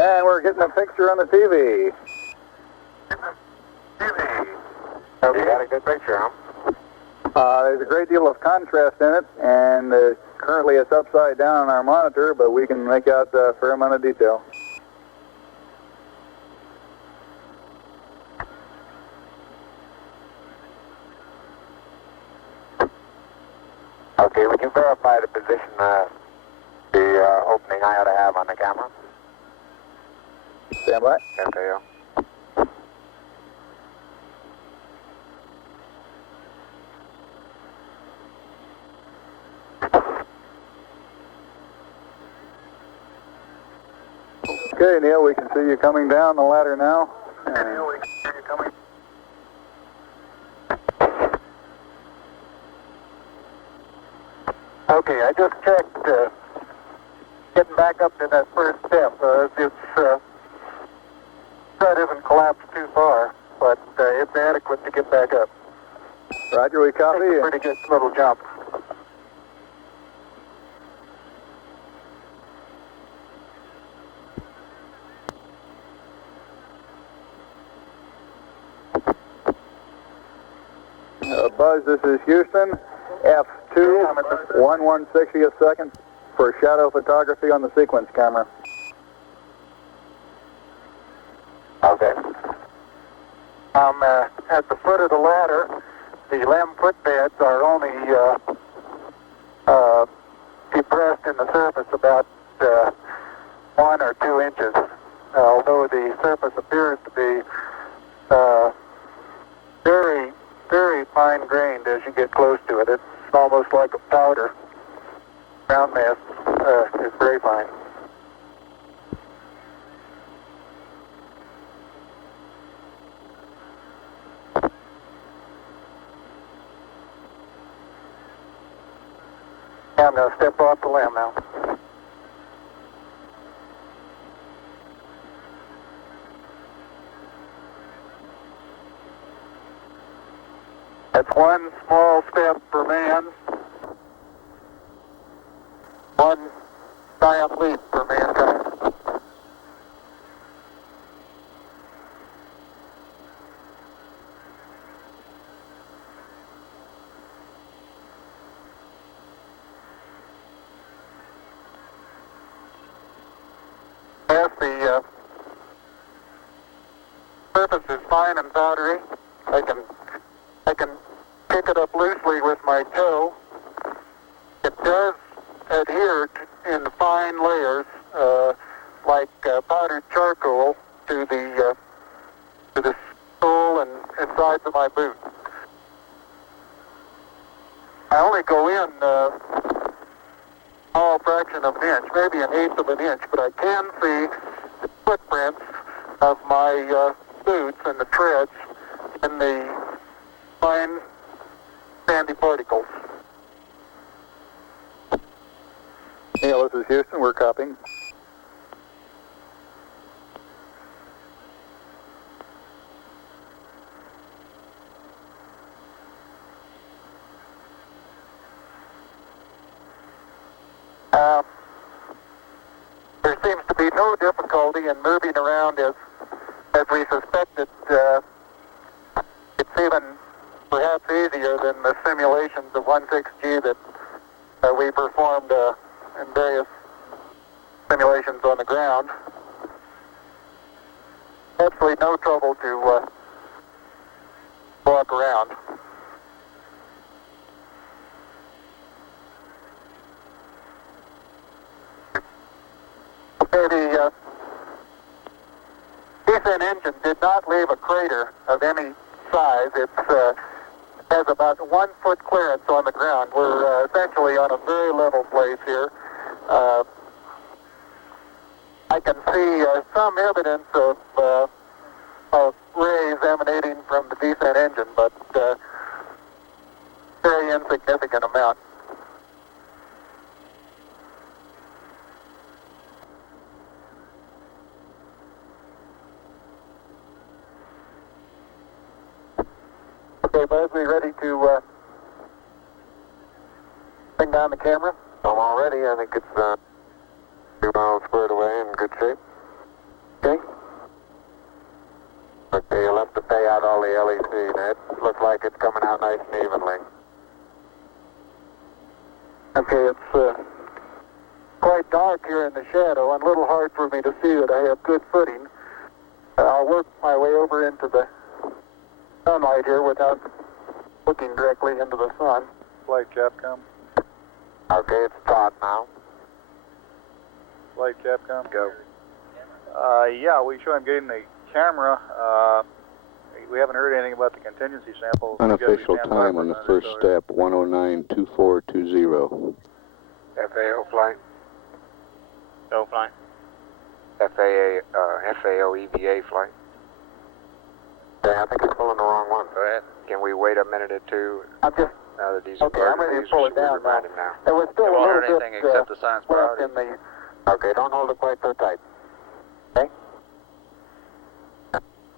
And we're getting a picture on the TV. Oh, you got a good picture, huh? There's a great deal of contrast in it, and currently it's upside down on our monitor, but we can make out a fair amount of detail. Okay, would you verify the position the opening I ought to have on the camera? Stand by. Yes, I am. Okay, Neil, we can see you coming down the ladder now. Okay, I just checked getting back up to that first step. That isn't collapsed too far, but it's adequate to get back up. Roger, we copy. It's a pretty good little jump. Buzz, this is Houston. F2, 1/160th second for shadow photography on the sequence camera. Okay. I'm at the foot of the ladder. The LEM footbeds are only depressed in the surface about 1 or 2 inches, although the surface appears to be very, very fine-grained as you get close to it. It's almost like a powder. Ground mass is very fine. I'm going to step off the limb now. That's one small step for man, one giant leap for mankind. As the surface is fine and powdery, I can pick it up loosely with my toe. It does adhere in fine layers, like powdered charcoal, to the sole and sides of my boot. I only go in a small fraction of an inch, maybe an eighth of an inch, but I can see the footprints of my boots and the treads in the fine sandy particles. Neil, this is Houston. We're copying. There seems to be no difficulty in moving around as we suspected. It's even perhaps easier than the simulations of 16G that we performed in various simulations on the ground. Absolutely no trouble to walk around. Okay, the descent engine did not leave a crater of any size. It has about 1 foot clearance on the ground. We're essentially on a very level place here. I can see some evidence of rays emanating from the descent engine, but very insignificant amount. Okay, Buzz, we ready to bring down the camera? I'm all ready. I think it's 2 miles squared away in good shape. Okay, you'll have to pay out all the LEC. It looks like it's coming out nice and evenly. Okay, it's quite dark here in the shadow and a little hard for me to see that I have good footing. I'll work my way over into the sunlight here without looking directly into the sun. Flight Capcom. Okay, it's taut now. Flight Capcom, go. Yeah, we show him getting the camera. We haven't heard anything about the contingency samples. Unofficial time on the first step, 109-2420. FAO flight. Go flying. FAO EVA flight. Yeah, I think you're pulling the wrong one. Go ahead. Can we wait a minute or two? I'm just... Okay, I'm ready to pull it down now. There was still a little bit except the science left in the... Okay, don't hold it quite so tight. Okay?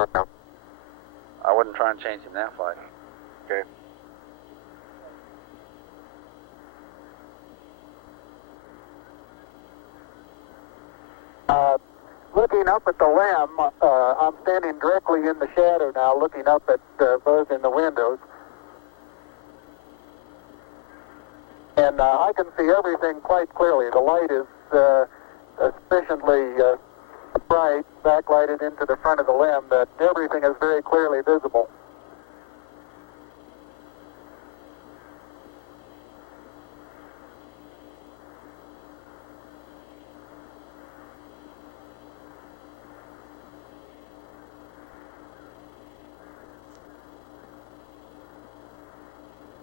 Okay. I wouldn't try and change him that flight. Okay. Looking up at the limb, I'm standing directly in the shadow now, looking up at Buzz in the windows. And I can see everything quite clearly. The light is sufficiently bright, backlighted into the front of the limb, that everything is very clearly visible.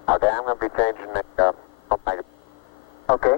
Okay, I'm going to be changing the... Okay.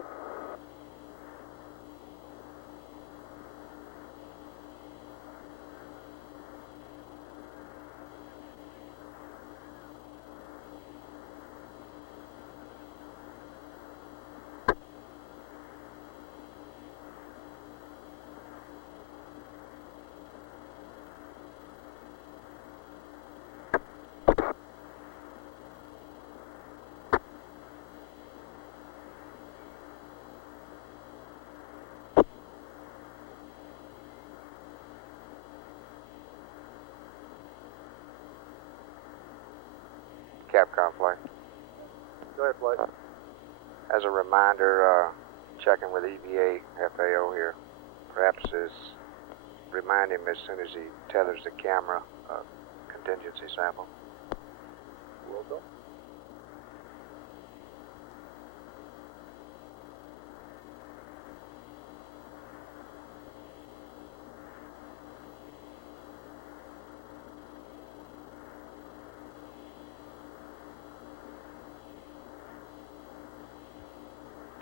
Capcom flight. Go ahead, flight. As a reminder, checking with EVA FAO here. Perhaps remind him as soon as he tethers the camera, contingency sample. Will do.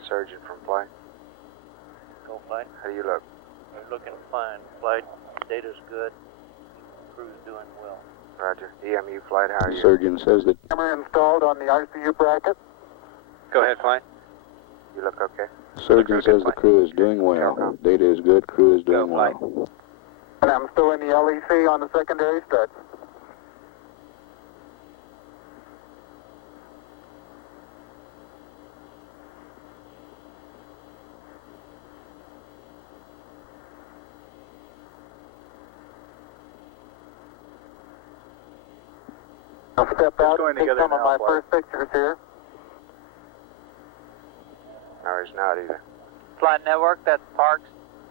Surgeon from flight. Go flight. How do you look? I'm looking fine. Flight data's good. Crew's doing well. Roger. EMU flight, how are you? Surgeon says that Camera installed on the ICU bracket. Go ahead, flight. You look okay? surgeon says the crew is doing well. Data is good, crew is doing well. And I'm still in the LEC on the secondary struts. I'll step out and take some of my first pictures here. No, he's not either. Flight network, that's Parks.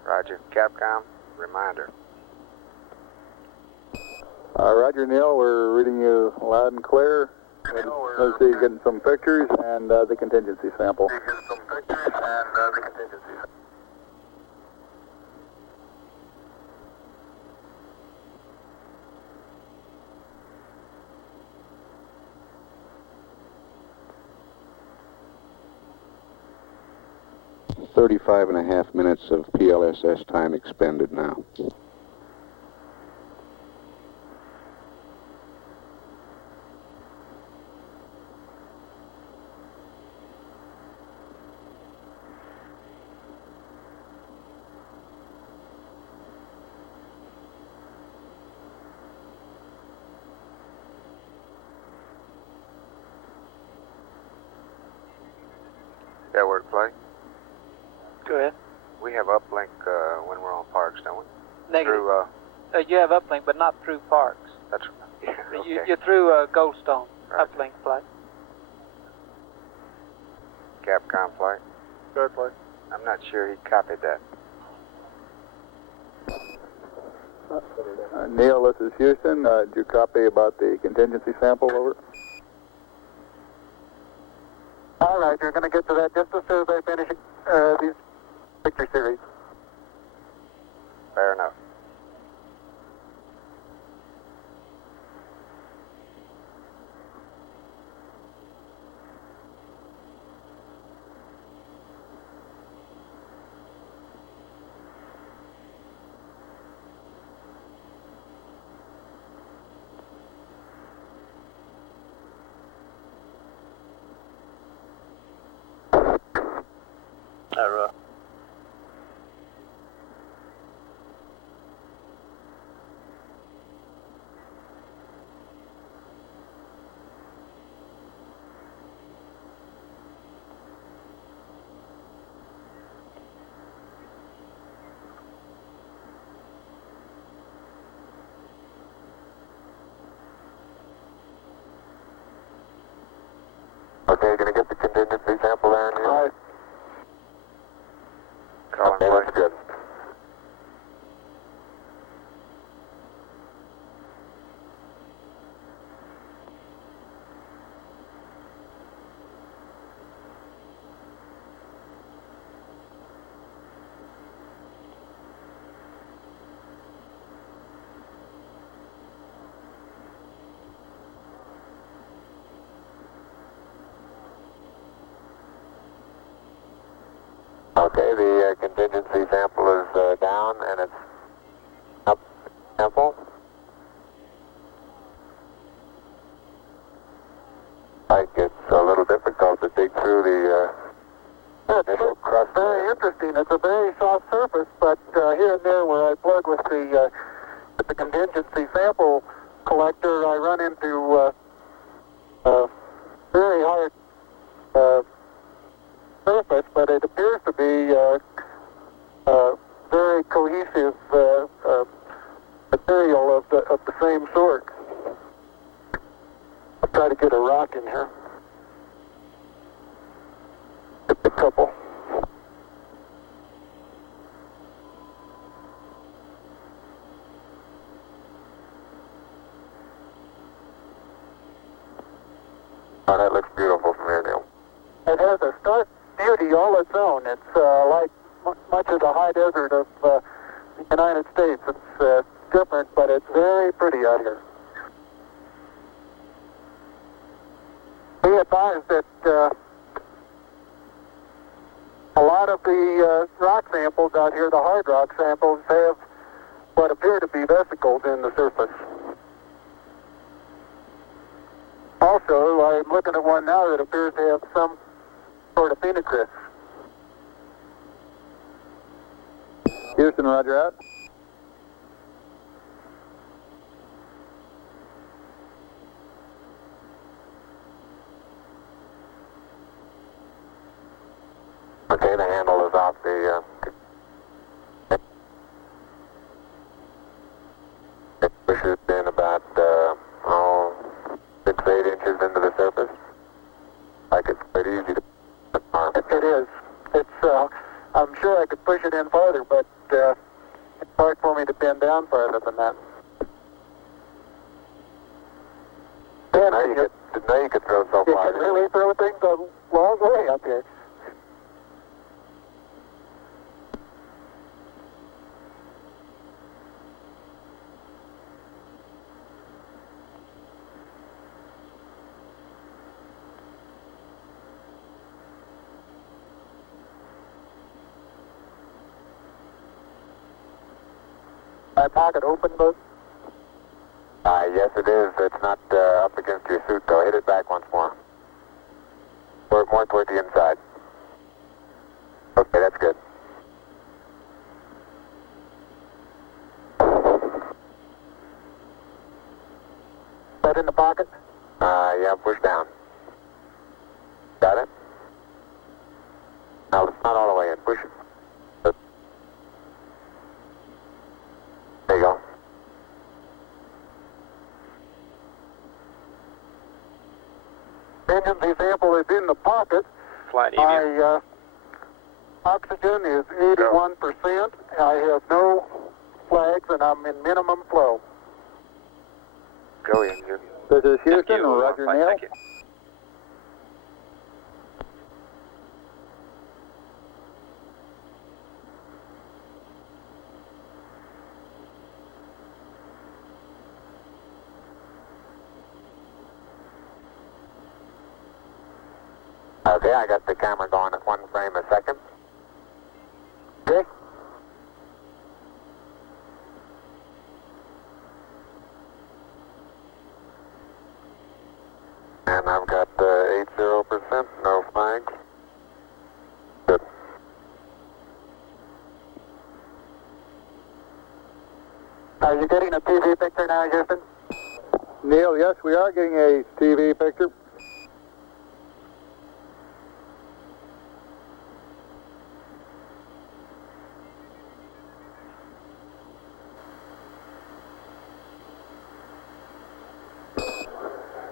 Roger. Capcom, reminder. Roger, Neil, we're reading you loud and clear. Let's see, getting some pictures and the contingency sample. Thirty-five and a half minutes of PLSS time expended now. That work, flight? Go ahead. We have uplink when we're on Parks, don't we? Negative. Through, You have uplink, but not through Parks. That's yeah, okay. You threw a Goldstone Right. uplink flight. Capcom flight. Start flight. I'm not sure he copied that. Neil, this is Houston. Did you copy about the contingency sample? Over. All right, you're going to get to that just as soon as I finish these picture series. Fair enough. Rough. Okay, you're going to get the contingency sample there, Neil? All right. Calling Okay, flight. that's good. Okay, the contingency sample is down and it's up sample. Like it's a little difficult to dig through the initial crust. Very interesting. It's a very soft surface, but here and there where I plug with the contingency sample collector, I run into very hard surface, but it appears to be very cohesive material of the same sort. I'll try to get a rock in here. Just a couple. Oh, that looks beautiful from here, Neil. It has a stark beauty all its own. It's like much of the high desert of the United States. It's different, but it's very pretty out here. Be advised that a lot of the rock samples out here, the hard rock samples, have what appear to be vesicles in the surface. Also, I'm looking at one now that appears to have some sort of phenocryst. Houston, roger out. Okay, the handle is off the it pushes in about 6 to 8 inches into the surface. Like it's quite easy to It is. It's I'm sure I could push it in farther, but it's hard for me to bend down farther than that. Now you could throw so far. You can really throw things a long way up here. My pocket open, bud? Yes, it is. It's not up against your suit, though. Hit it back once more. Work more toward the inside. Okay, that's good. That in the pocket? Yeah, push down. Got it? No, it's not all the way in. Push it. There you go. the sample is in the pocket. Flight EVA. My oxygen is 81%. I have no flags, and I'm in minimum flow. Go engine. This is Houston, Thank you. Roger, Flight, Neil. thank you. Okay, I got the camera going at 1 frame a second. Okay. And I've got 80%, no flags. Good. Are you getting a TV picture now, Houston? Neil, yes, we are getting a TV picture.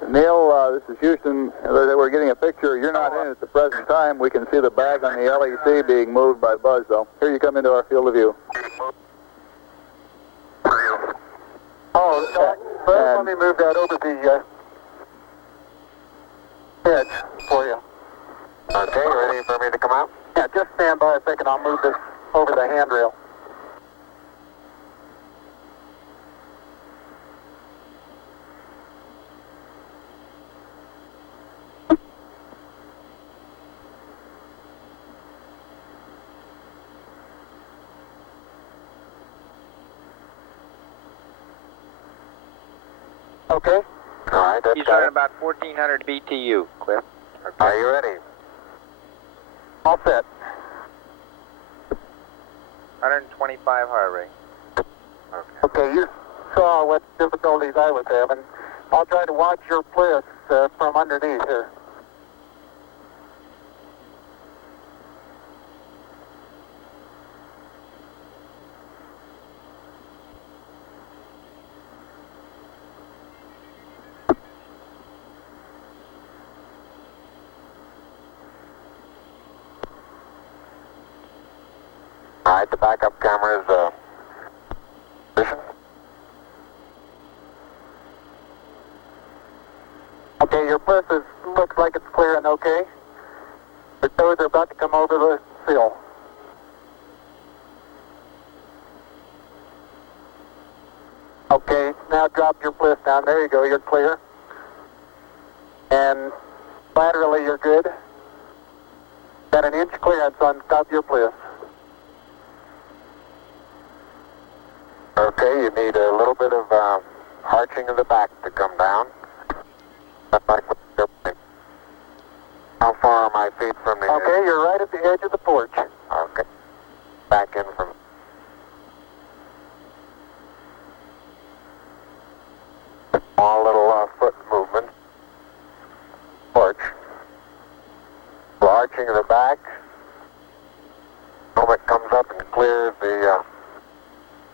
Neil, this is Houston. We're getting a picture. You're not in at the present time. We can see the bag on the LEC being moved by Buzz, though. Here you come into our field of view. Oh, let me move that over the edge for you. Okay, ready for me to come out? Yeah, just stand by a second. I'll move this over the handrail. Okay. All right, that's He's running about 1,400 BTU, Cliff. Okay. Are you ready? All set. 125 heart rate. Okay, you saw what difficulties I was having. I'll try to watch your bliss from underneath here. All right, the backup camera is position. Okay, your bliss looks like it's clear and okay. The toes are about to come over the sill. Okay, now drop your bliss down. There you go, you're clear. And laterally you're good. Got an inch clearance on top of your bliss. Okay, you need a little bit of arching of the back to come down. How far are my feet from the edge? Okay, you're right at the edge of the porch. Okay. Back in from... Small little foot movement. Porch. Arching of the back. Moment comes up and clears the...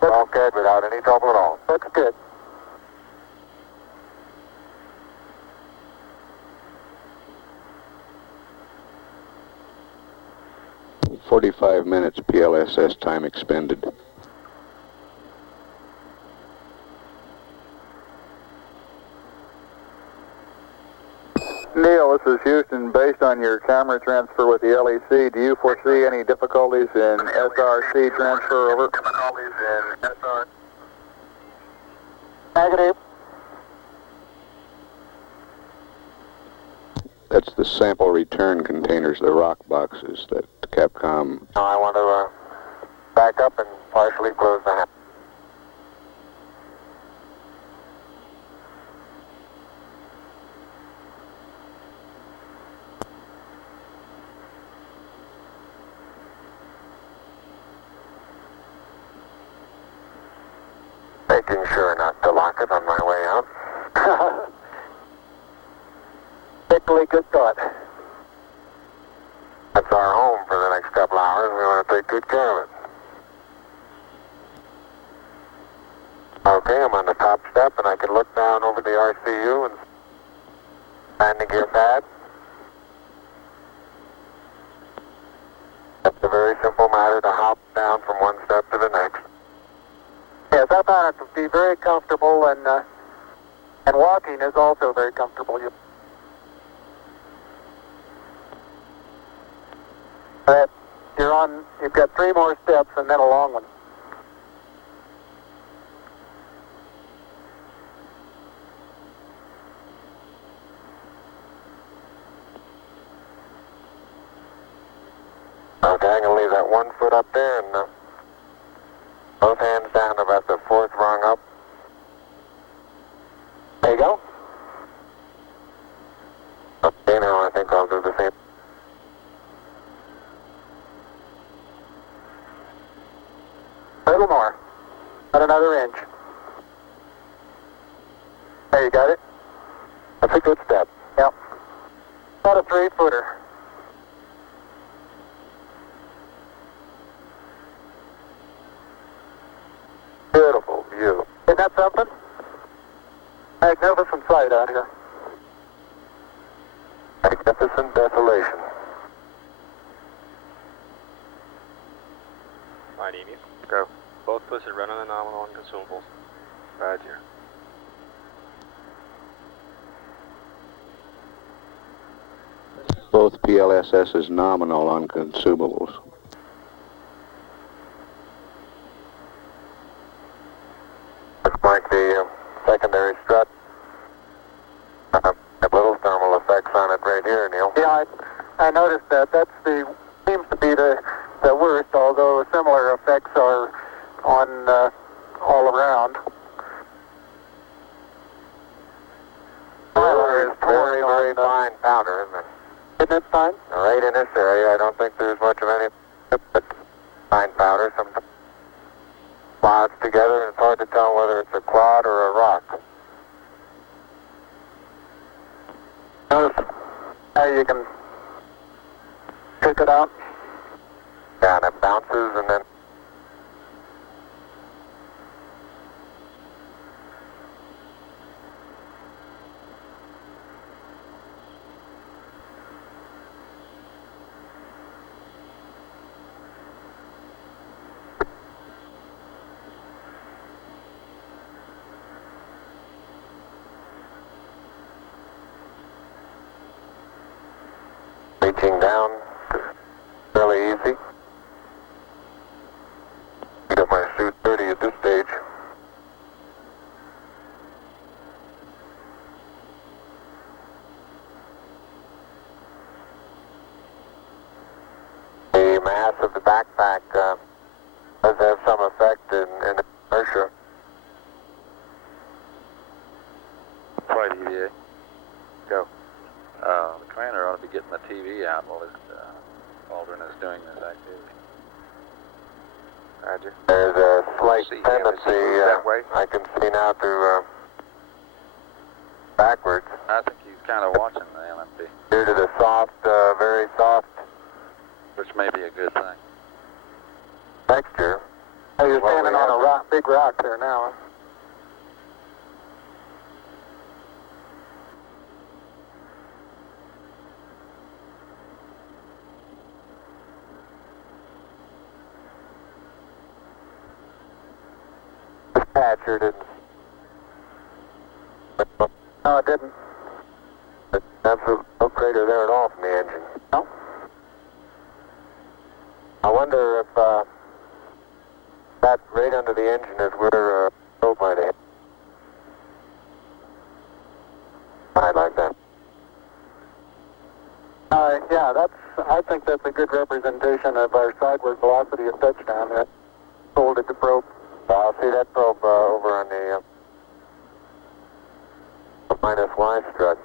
Okay, without any trouble at all. That's good. .45 minutes PLSS time expended. Neil, this is Houston. Based on your camera transfer with the LEC, do you foresee any difficulties in SRC transfer over? Difficulties in SR. Negative. That's the sample return containers, the rock boxes that Capcom... Now I want to back up and partially close the hatch. Making sure not to lock it on my way out. Particularly good thought. That's our home for the next couple hours. We want to take good care of it. Okay, I'm on the top step and I can look down over the RCU and landing gear pad. very simple matter to hop down from one step to the next. Yes, I found it to be very comfortable, and walking is also very comfortable. You've got 3 more steps and then a long one. Okay, I'm going to leave that 1 foot up there and both hands down about the 4th rung up. There you go. Okay, now I think I'll do the same. A little more. About another inch. There, you got it? That's a good step. Yep. About a 3-footer. Beautiful view. Isn't that something? Magnificent sight out here. Magnificent desolation. Fine, Emu. Go. Both push it right on the nominal and consumables. Roger. Both PLSS is nominal on consumables. Looks like the secondary strut have little thermal effects on it right here, Neil. Yeah, I noticed that. Seems to be the worst, although similar effects are on all around. Powder is very, very fine powder, isn't it? Isn't it fine? Right in this area, I don't think there's much of any but fine powder. Some clods together, and it's hard to tell whether it's a clod or a rock. Notice how you can pick it out. Yeah, and it bounces and then... Reaching down, fairly easy. I got my suit dirty at this stage. The mass of the backpack does have some effect in inertia. Flight EVA. Go. The commander ought to be getting the TV out while Aldrin is doing this activity. Roger. There's a slight See, tendency, that way. I can see now to backwards I think he's kind of watching the LMP, due to the soft, very soft which may be a good thing. texture. Oh, you're Well, standing we on have- a rock, big rock there now. This patcher didn't. No, it didn't. Absolute no crater there at all from the engine. No. I wonder if that right under the engine is where probe might have hit. I'd like that. Yeah, I think that's a good representation of our sideward velocity of touchdown. That folded the probe. I'll see that probe over on the minus Y strut.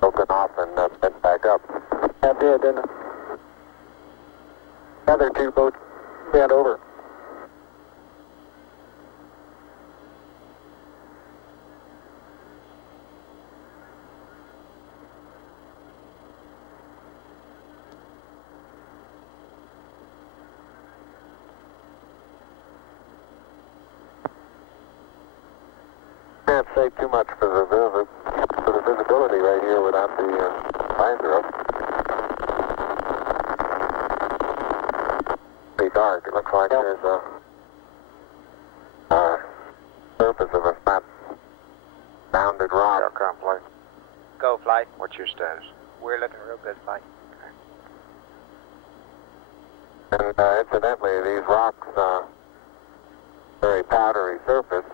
Broken off and bent back up. That did, didn't it? The other two both bent over. Can't say too much for the visibility right here without the visor up. dark. It looks like there's a surface of a flat bounded rock. Flight. Go, flight. What's your status? We're looking real good, flight. And incidentally, these rocks, very powdery surface.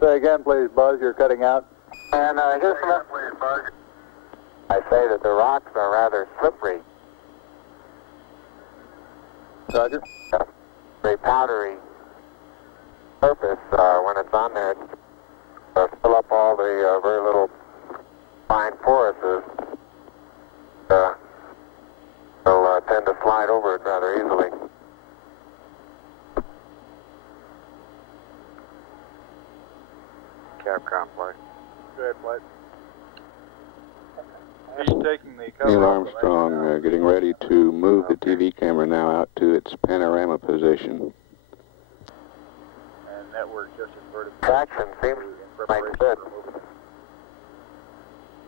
Say again, please, Buzz. You're cutting out. And here's some. I say that the rocks are rather slippery. Roger. Very powdery surface. When it's on there, fill up all the very little fine porises. They'll tend to slide over it rather easily. Capcom flight. Go ahead, flight. He's taking the cover Neil off the Armstrong getting ready to move the TV camera now out to its panorama position. And network just inverted. Traction seems like good.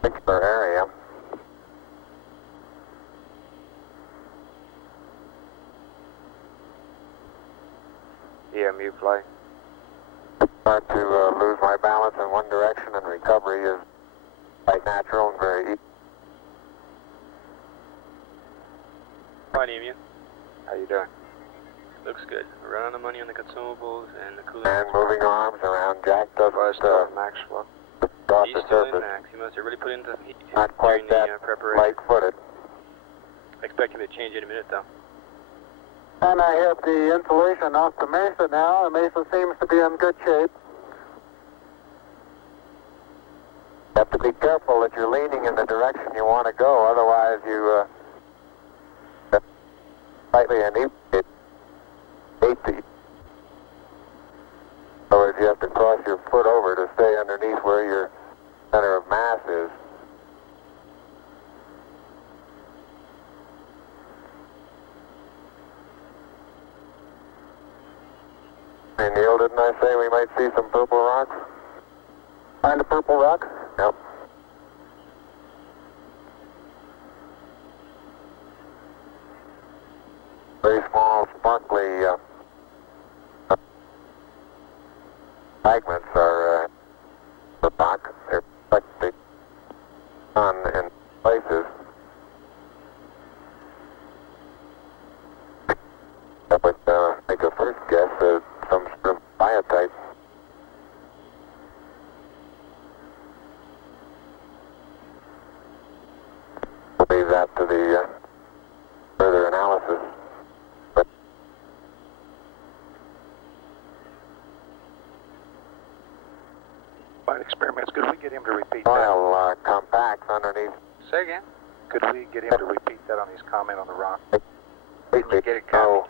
Particular area. EMU flight. Start to lose my balance in one direction, and recovery is quite natural and very easy. Flight EMU. How you doing? Looks good. We're running the money on the consumables and the coolant. And moving arms around. Jack doesn't max flow. drop He's the still in surface. max. He must have really put into heat Not during quite the that preparation. light-footed. Expecting to change in a minute though. And I have the insulation off the Mesa now. The Mesa seems to be in good shape. You have to be careful that you're leaning in the direction you want to go, otherwise you slightly inebriate. In other words, you have to cross your foot over to stay underneath where your center of mass is. Hey Neil, didn't I say we might see some purple rocks? Find a purple rock. Yep. Very small, sparkly fragments are rock. They're reflecting sun in places. I would make a first guess at some sort of biotite. Leave that to the further analysis. But Flight experiments, could we get him to repeat that? soil compacts underneath. Say again. Could we get him to repeat that on his comment on the rock? Completely Get it no.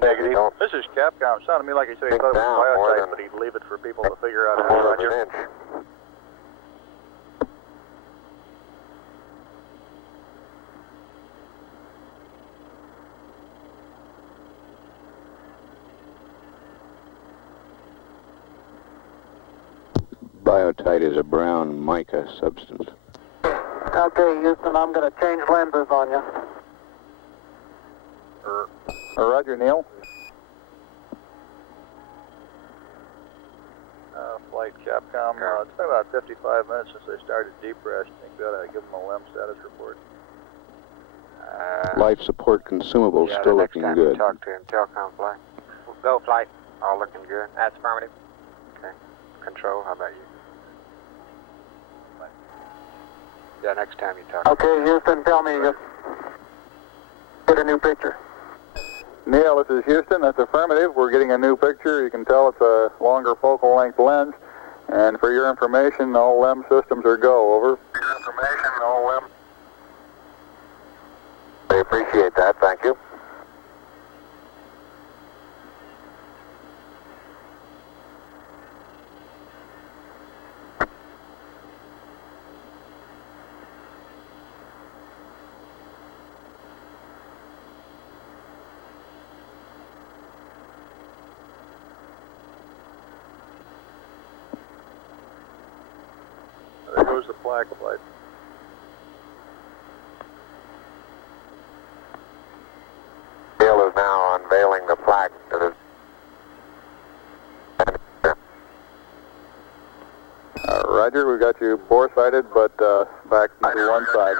Negative. Don't This is Capcom. It sounded to me like he said he Think thought it down was more biotite, than- but he'd leave it for people to figure out. quarter of an Roger. inch. Biotite is a brown mica substance. Okay, Houston, I'm going to change lenses on you. Roger, Neil. Flight Capcom. It's been about 55 minutes since they started deep rest. I think we ought to give them a LEM status report. Life support consumables Yeah, still the next looking time good. you talk to him, Telcom flight. Go, flight. All looking good. That's affirmative. Okay. Control, how about you? Yeah, next time you talk. Okay, Houston, tell me, get a new picture. Neil, this is Houston. That's affirmative. We're getting a new picture. You can tell it's a longer focal length lens. And for your information, all LEM systems are go. Over. For your information, all LEM. I appreciate that. Thank you. There goes shows the flag flight. Neil is now unveiling the flag that is. Roger, we got you bore-sighted, but back to one side.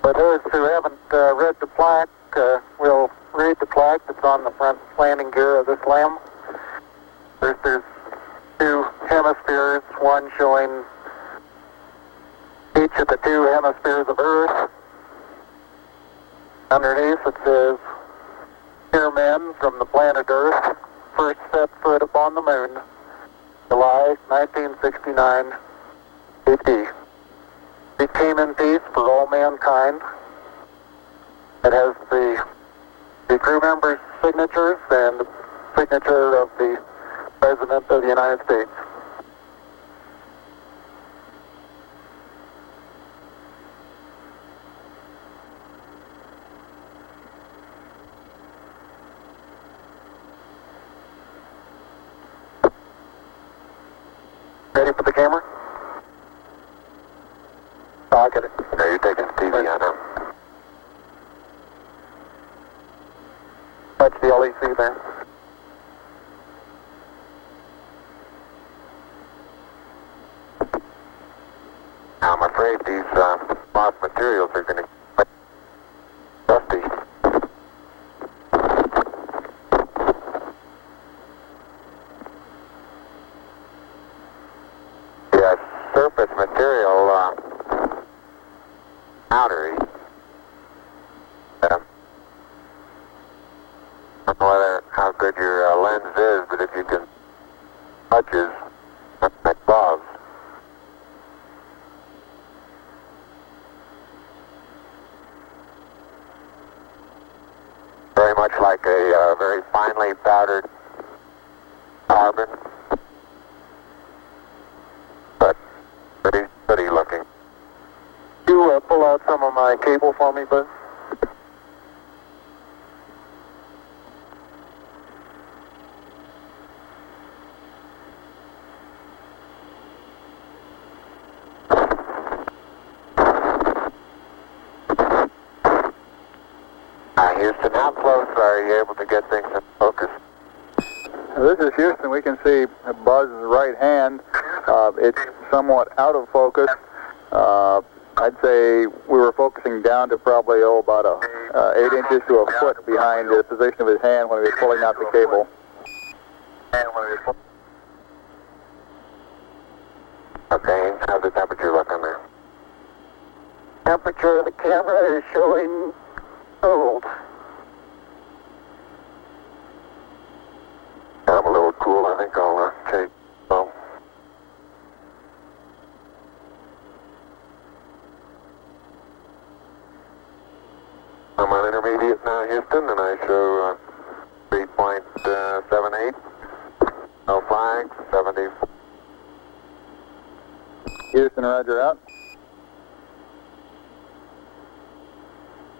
For those who haven't read the plaque, we'll read the plaque that's on the front landing gear of this LEM. There's two hemispheres, one showing each of the two hemispheres of Earth. Underneath it says, "Dear men from the planet Earth, first set foot upon the moon, July 1969 AD. We came in peace for all mankind." It has the crew members' signatures and the signature of the President of the United States. Ready for the camera? Oh, I get it. No, you're taking the TV on now. Touch the LEC there. Now, I'm afraid these lost materials are going to get rusty. The surface material powdery. I don't know how good your lens is, but if you can touches like gloves. Very much like a very finely powdered carbon, but pretty looking. You pull out some of my cable for me, Buzz? Houston, how close are you able to get things in focus? This is Houston. We can see Buzz's right hand. It's somewhat out of focus. I'd say we were focusing down to probably about 8 inches to a foot behind the position of his hand when he was pulling out the cable. Okay, how's the temperature look on there? Temperature of the camera is showing cold. I'm a little cool. I think I'll take. Well, I'm on intermediate now, Houston, and I show 3.78. No flags. 74. Houston, roger out.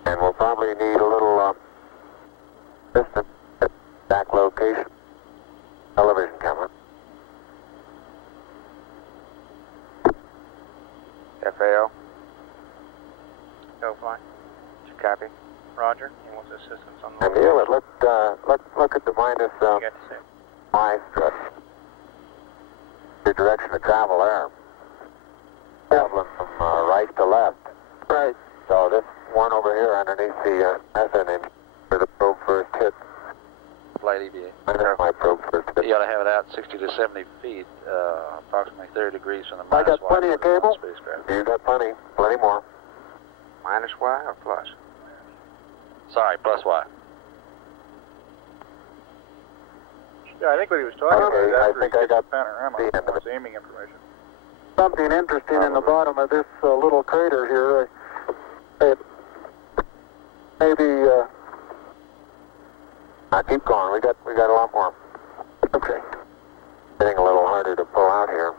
And we'll probably need a little distance at back location. Television camera. FAO. Go fly. Did you copy? Roger. And what's the assistance on the And Neil, it look at the minus you got to say? Y stress. Your direction of travel there. Traveling from right to left. Right. So this one over here underneath the methane engine where the probe first hit. Flight EVA. Under my probe first hit. You ought to have it out 60 to 70 feet, approximately 30 degrees from the I minus got plenty Y of cable. spacecraft. You got plenty more. Minus Y or plus? Sorry, plus Y. Yeah, I think what he was talking about is I after think he I gets got the panorama, the end of it. it's aiming information. Something interesting in the bottom of this little crater here. Maybe. Keep going. We got a lot more. Okay. Getting a little harder to pull out here.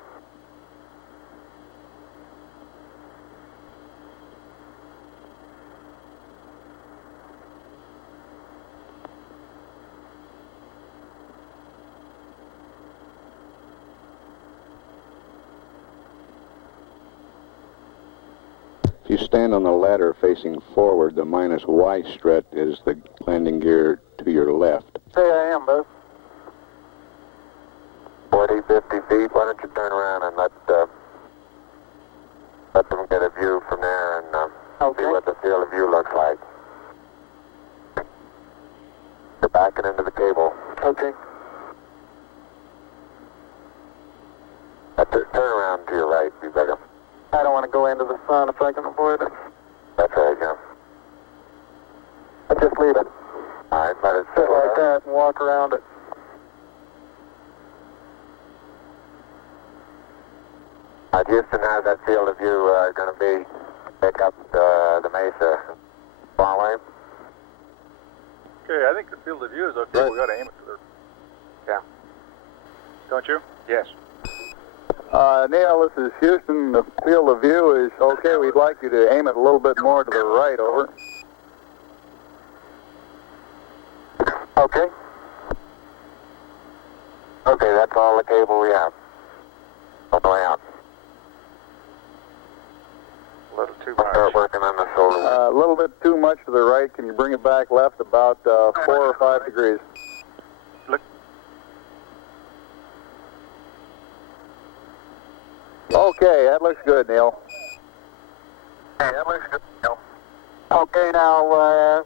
you stand on the ladder facing forward, the minus Y strut is the landing gear to your left. Say I am, Buzz. 40, 50 feet. Why don't you turn around and let them get a view from there and see what the field of view looks like. You're backing into the cable. Okay. Turn around to your right, you better. I don't want to go into the sun if I can avoid it. That's right, yeah. I just leave it. All right, let it Sit settle like down. that and walk around it. Houston, how's that field of view going to be? Pick up the mesa. Following? Okay, I think the field of view is okay. We got to aim it to the... Yeah. Don't you? Yes. Neil, this is Houston. The field of view is okay. We'd like you to aim it a little bit more to the right, over. Okay. Okay, that's all the cable we have. All the way out. A little too We'll start much. working on the shoulder. A little bit too much to the right. Can you bring it back left about 4 or 5 degrees? Look. Okay, that looks good, Neil. Hey, that looks good, Neil. Okay, now,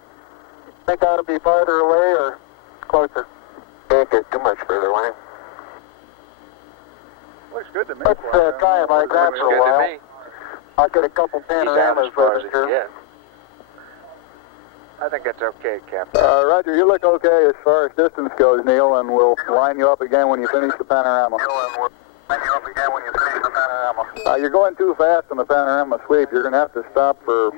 think I ought to be farther away or closer? Can't get too much further away. Looks good to me. Let's try it like that for a while. I'll get a couple panoramas registered. I think that's okay, Captain. Roger, you look okay as far as distance goes, Neil, and we'll line you up again when you finish the panorama. You're going too fast on the panorama sweep. You're going to have to stop for...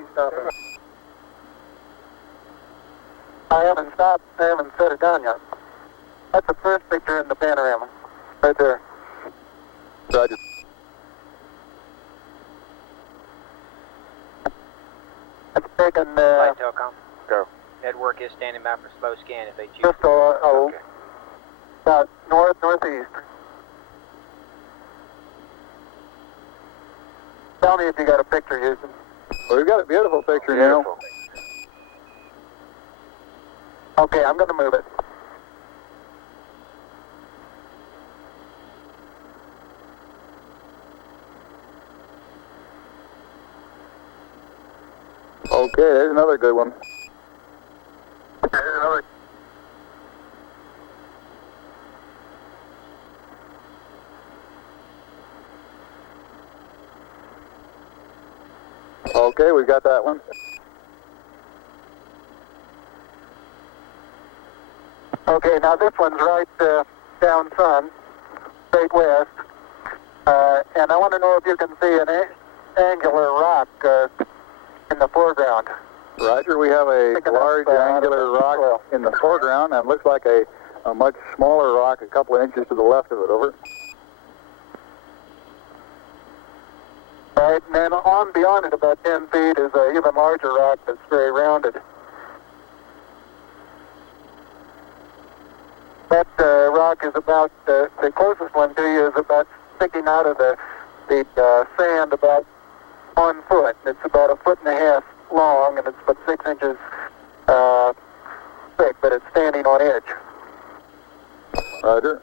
I haven't stopped. I haven't set it down yet. That's the first picture in the panorama. Right there. Roger. It's taken Flight Telcom. Go. Network is standing by for slow scan if they choose. just about northeast. Tell me if you got a picture, Houston. Well, we've got a beautiful picture, Neil. Okay, I'm going to move it. Okay, there's another good one. Okay, we got that one. Okay, now this one's right down sun, straight west. And I want to know if you can see an angular rock in the foreground. Roger, we have a large angular rock in the foreground, and looks like a much smaller rock a couple of inches to the left of it, over. Right, and then on beyond it about 10 feet is an even larger rock that's very rounded. That rock is about, the closest one to you is about sticking out of the sand about 1 foot. It's about 1.5 feet long, and it's about 6 inches thick, but it's standing on edge. Roger.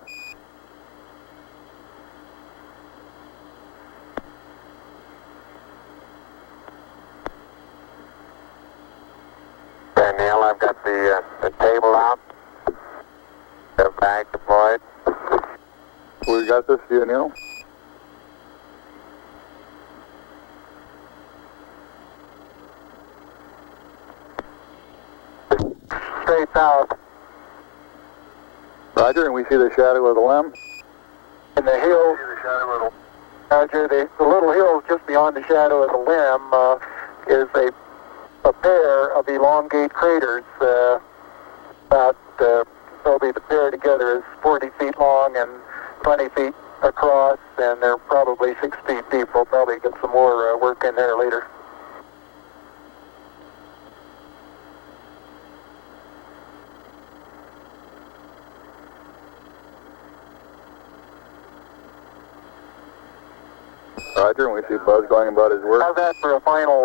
Okay, Neil, I've got the table out. The bag deployed. We got this view, Neil. Straight south. Roger, and we see the shadow of the limb. In the hills, Roger, the little hill just beyond the shadow of the limb is a pair of elongate craters. Probably the pair together is 40 feet long and 20 feet across, and they're probably 6 feet deep. We'll probably get some more work in there later. Roger, and we see Buzz going about his work. How's that for a final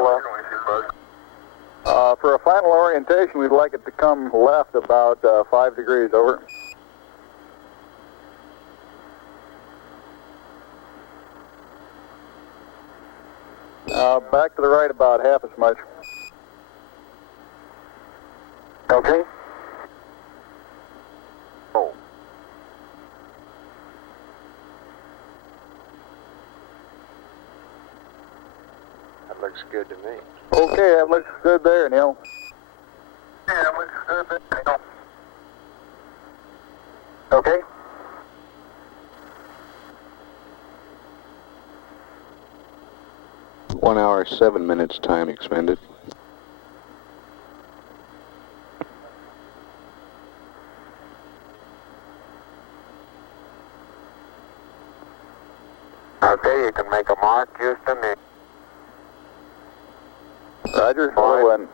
for a final orientation, we'd like it to come left about 5 degrees, over. Back to the right about half as much. Okay. Oh. That looks good to me. Okay, that looks good there, Neil. Yeah, that looks good there, Neil. Okay. One hour, 7 minutes time expended. Okay, you can make a mark, Houston. Roger, hello, and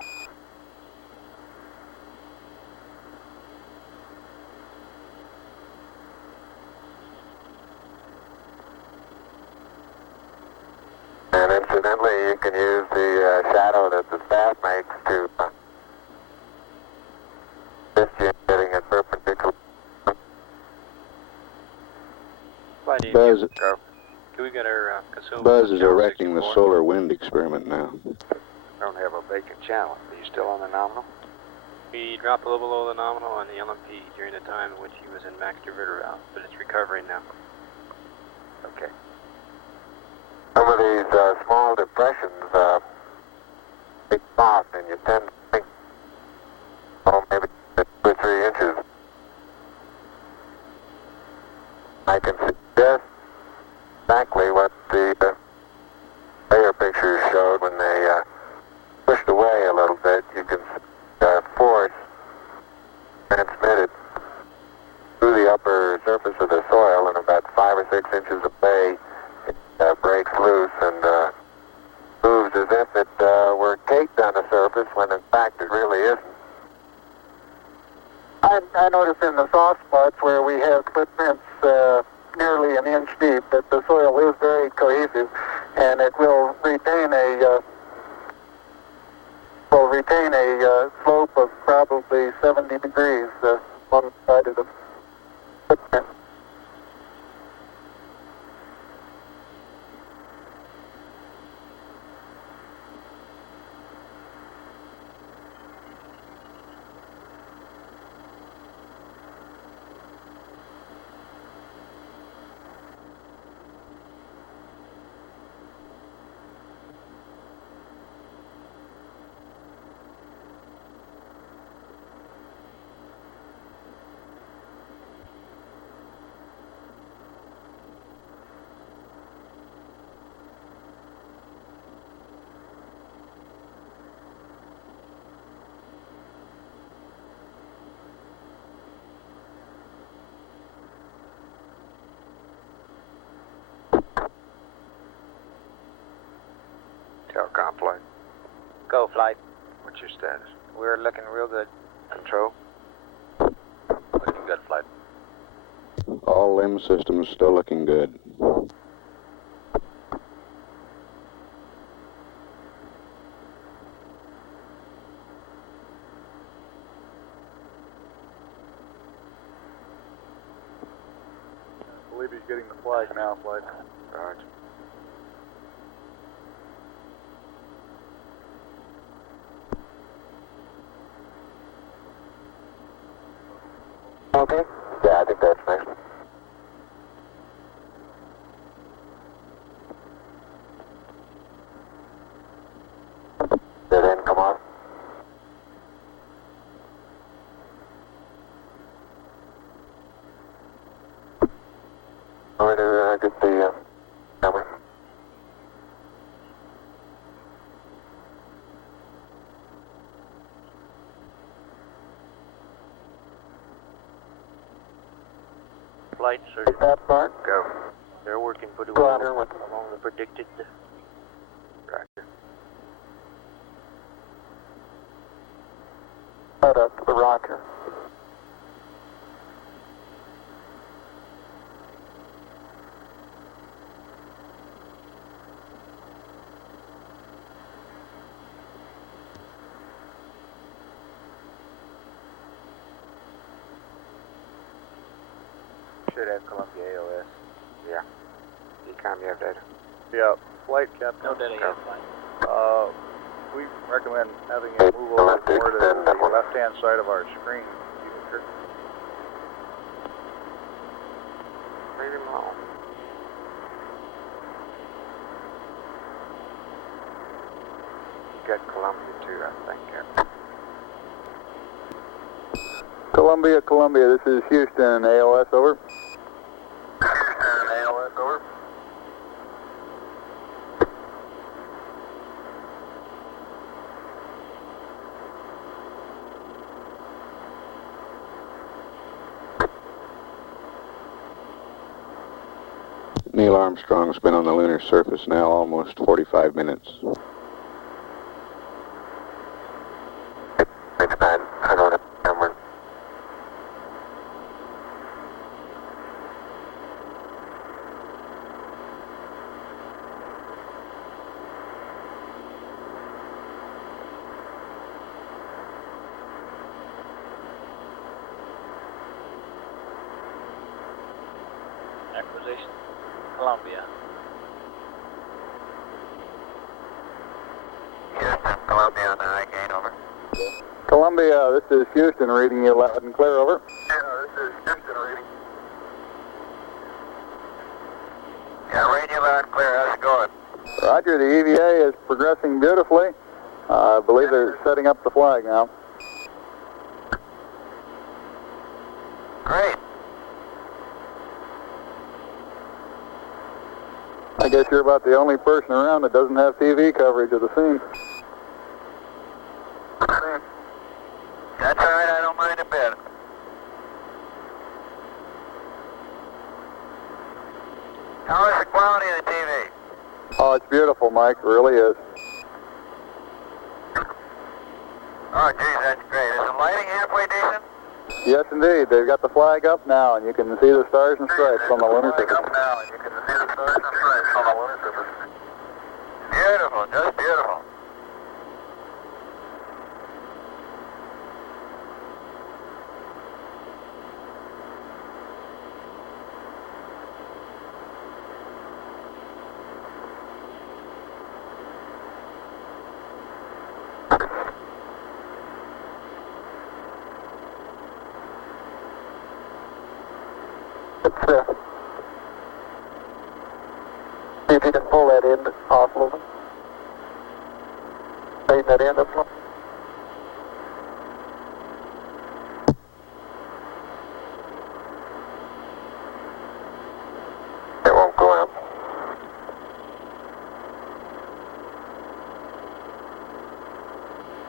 And incidentally, you can use the shadow that the staff makes to assist you in getting it perpendicular. Flight EMU. Buzz, Can we get our consumables? Buzz is channel erecting the 64? solar wind experiment now. Don't have a vacant channel. Are you still on the nominal? We dropped a little below the nominal on the LMP during the time in which he was in max diverter route, but it's recovering now. Okay. Some of these small depressions big off, and you tend to think, oh, maybe 2 or 3 inches. I can suggest exactly what the layer pictures showed when they pushed away a little bit. You can see force transmitted through the upper surface of the soil, and about 5 or 6 inches away, it breaks loose and moves as if it were caked on the surface, when in fact it really isn't. I noticed in the soft spots where we have footprints nearly an inch deep that the soil is very cohesive, and it will retain a slope of probably 70 degrees on the side of the footprint. Telcom flight. Go, flight. What's your status? We're looking real good. Control? Looking good, flight. All limb systems still looking good. I believe he's getting the flag now, flight. Roger. Okay. Yeah, I think that's nice. Did it come on? All right, get the camera. Flights are, That part? Go. they're working pretty Go well out here with along the predicted. Roger. Head up to the rocker. should have Columbia AOS. Yeah. Decom, you have data? Yeah, flight captain. No data yet, flight. We recommend having it move over more to the left-hand side of our screen. Leave him alone. You got Columbia too, I think, Captain. Columbia, Columbia, this is Houston, AOS, over. Houston, AOS, over. Neil Armstrong's been on the lunar surface now almost 45 minutes. It's bad. I don't know. Cameron. Acquisition, Columbia. Houston, Columbia on the high gain, over. Columbia, this is Houston, reading you loud and clear, over. Yeah, this is Houston reading. Yeah, radio loud and clear. How's it going? Roger, the EVA is progressing beautifully. I believe they're setting up the flag now. Great. I guess you're about the only person around that doesn't have TV coverage of the scene. That's all right. I don't mind a bit. How is the quality of the TV? Oh, it's beautiful, Mike. It really is. Oh, geez, that's great. Is the lighting halfway decent? Yes, indeed. They've got the flag up now, and you can see the stars and stripes on the lunar surface. Up now, and you can see the stars and stripes on the lunar surface. Beautiful, just beautiful. See if you can pull that end off a little bit. Straighten that end up a little. It won't go out.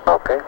Okay.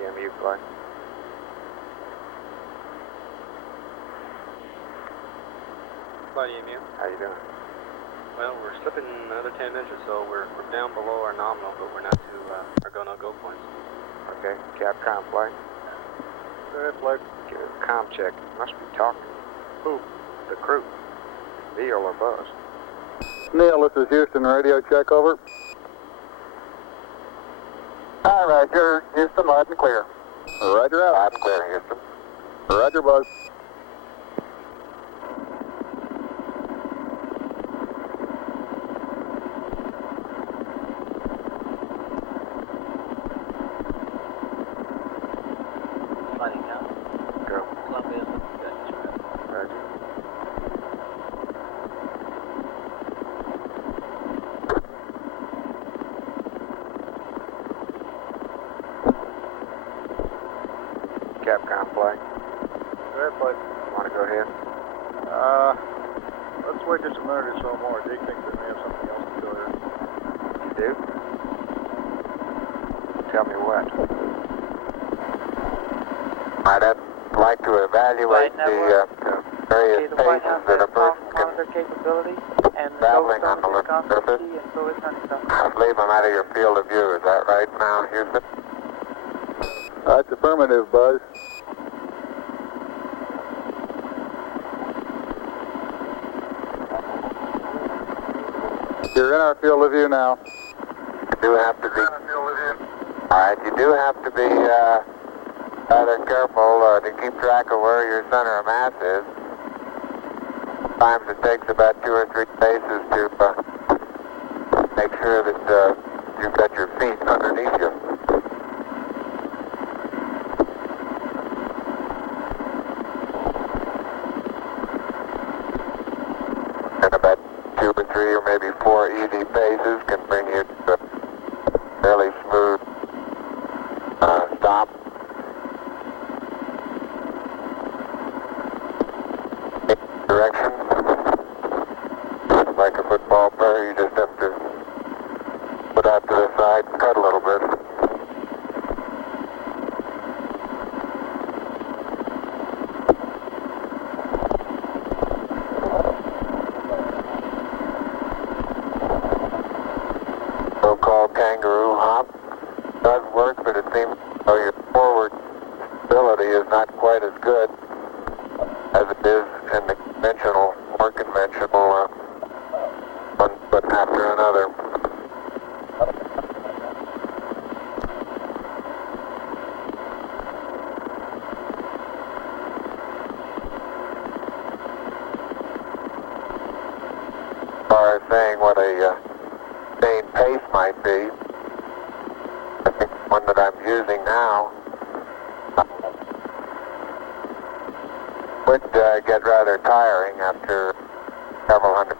EMU flight. Flight EMU. How you doing? Well, we're slipping another 10 minutes or so. We're down below our nominal, but we're not to our go-no-go points. Okay, Capcom flight. Good, flight. Give it a comm check. Must be talking. Who? The crew. Neil or Buzz. Neil, this is Houston, radio check, over. Hi, Roger. Houston, loud and clear. Roger out. I'm clear, Houston. Roger, Buzz. Flighting now. Go. Columbia. Roger. Capcom flight. Go ahead, flight. Want to go ahead? Let's wait just a minute or so more. Jake thinks that we have something else to go here. You do? Tell me what. I'd like to evaluate the various paces that a person can traveling on the lunar surface. Leave them out of your field of view. Is that right now, Houston? That's affirmative, Buzz. You're in our field of view now. You do have to be. All right, you do have to be rather careful to keep track of where your center of mass is. Sometimes it takes about 2 or 3 paces to make sure that you've got your feet underneath you. And about 2 or 3 or maybe 4 easy paces can bring you to a fairly smooth stop. Direction. Like a football player, you just have to put out to the side and cut a little bit. So-called kangaroo hop does work, but it seems though your forward stability is not quite as good as it is in the conventional, more conventional one foot after another. As far as saying what a sustained pace might be, I think the one that I'm using now would get rather tiring after several hundred.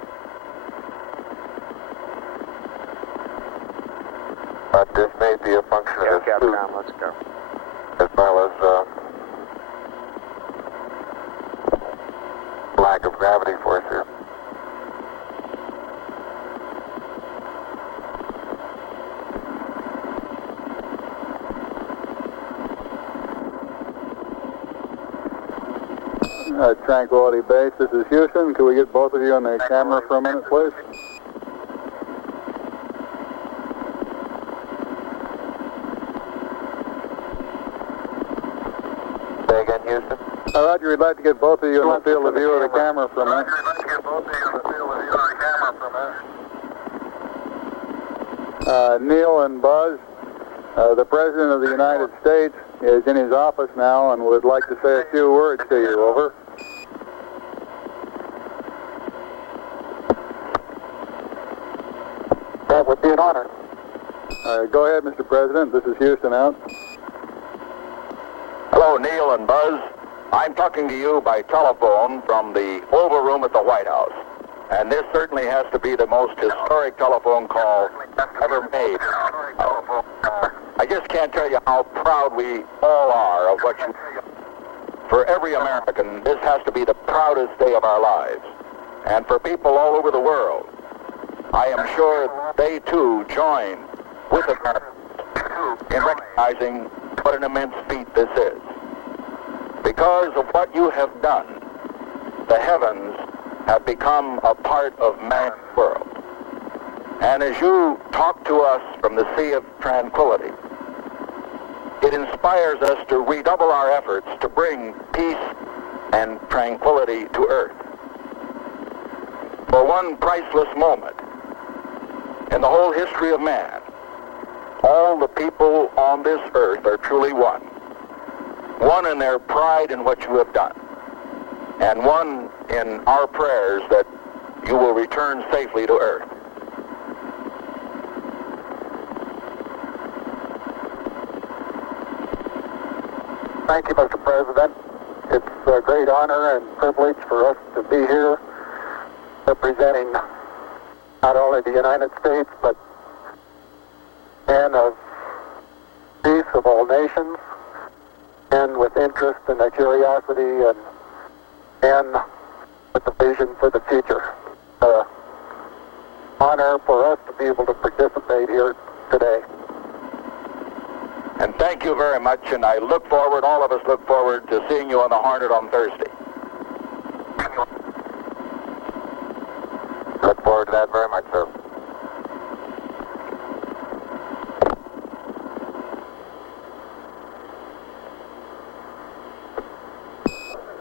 But this may be a function of the suit, let's go. as well as lack of gravity force here. Tranquility Base, this is Houston. Could we get both of you on the camera for a minute, please? Say again, Houston? Roger, we'd like to get both of you in the field of view of the camera for a minute. Neil and Buzz, the President of the United States is in his office now and would like to say a few words to you. Over. That would be an honor. Go ahead, Mr. President. This is Houston out. Hello, Neil and Buzz. I'm talking to you by telephone from the Oval Room at the White House. And this certainly has to be the most historic telephone call ever made. I just can't tell you how proud we all are of what you do. For every American, this has to be the proudest day of our lives. And for people all over the world, I am sure they too join with Americans in recognizing what an immense feat this is. Because of what you have done, the heavens have become a part of man's world. And as you talk to us from the Sea of Tranquility, it inspires us to redouble our efforts to bring peace and tranquility to Earth. For one priceless moment in the whole history of man, all the people on this Earth are truly one. one in their pride in what you have done, and one in our prayers that you will return safely to Earth. Thank you, Mr. President. It's a great honor and privilege for us to be here representing not only the United States, but men of peace of all nations, and with interest and a curiosity and with the vision for the future. Honor for us to be able to participate here today. And thank you very much, and I look forward, all of us look forward to seeing you on the Hornet on Thursday. Look forward to that very much, sir.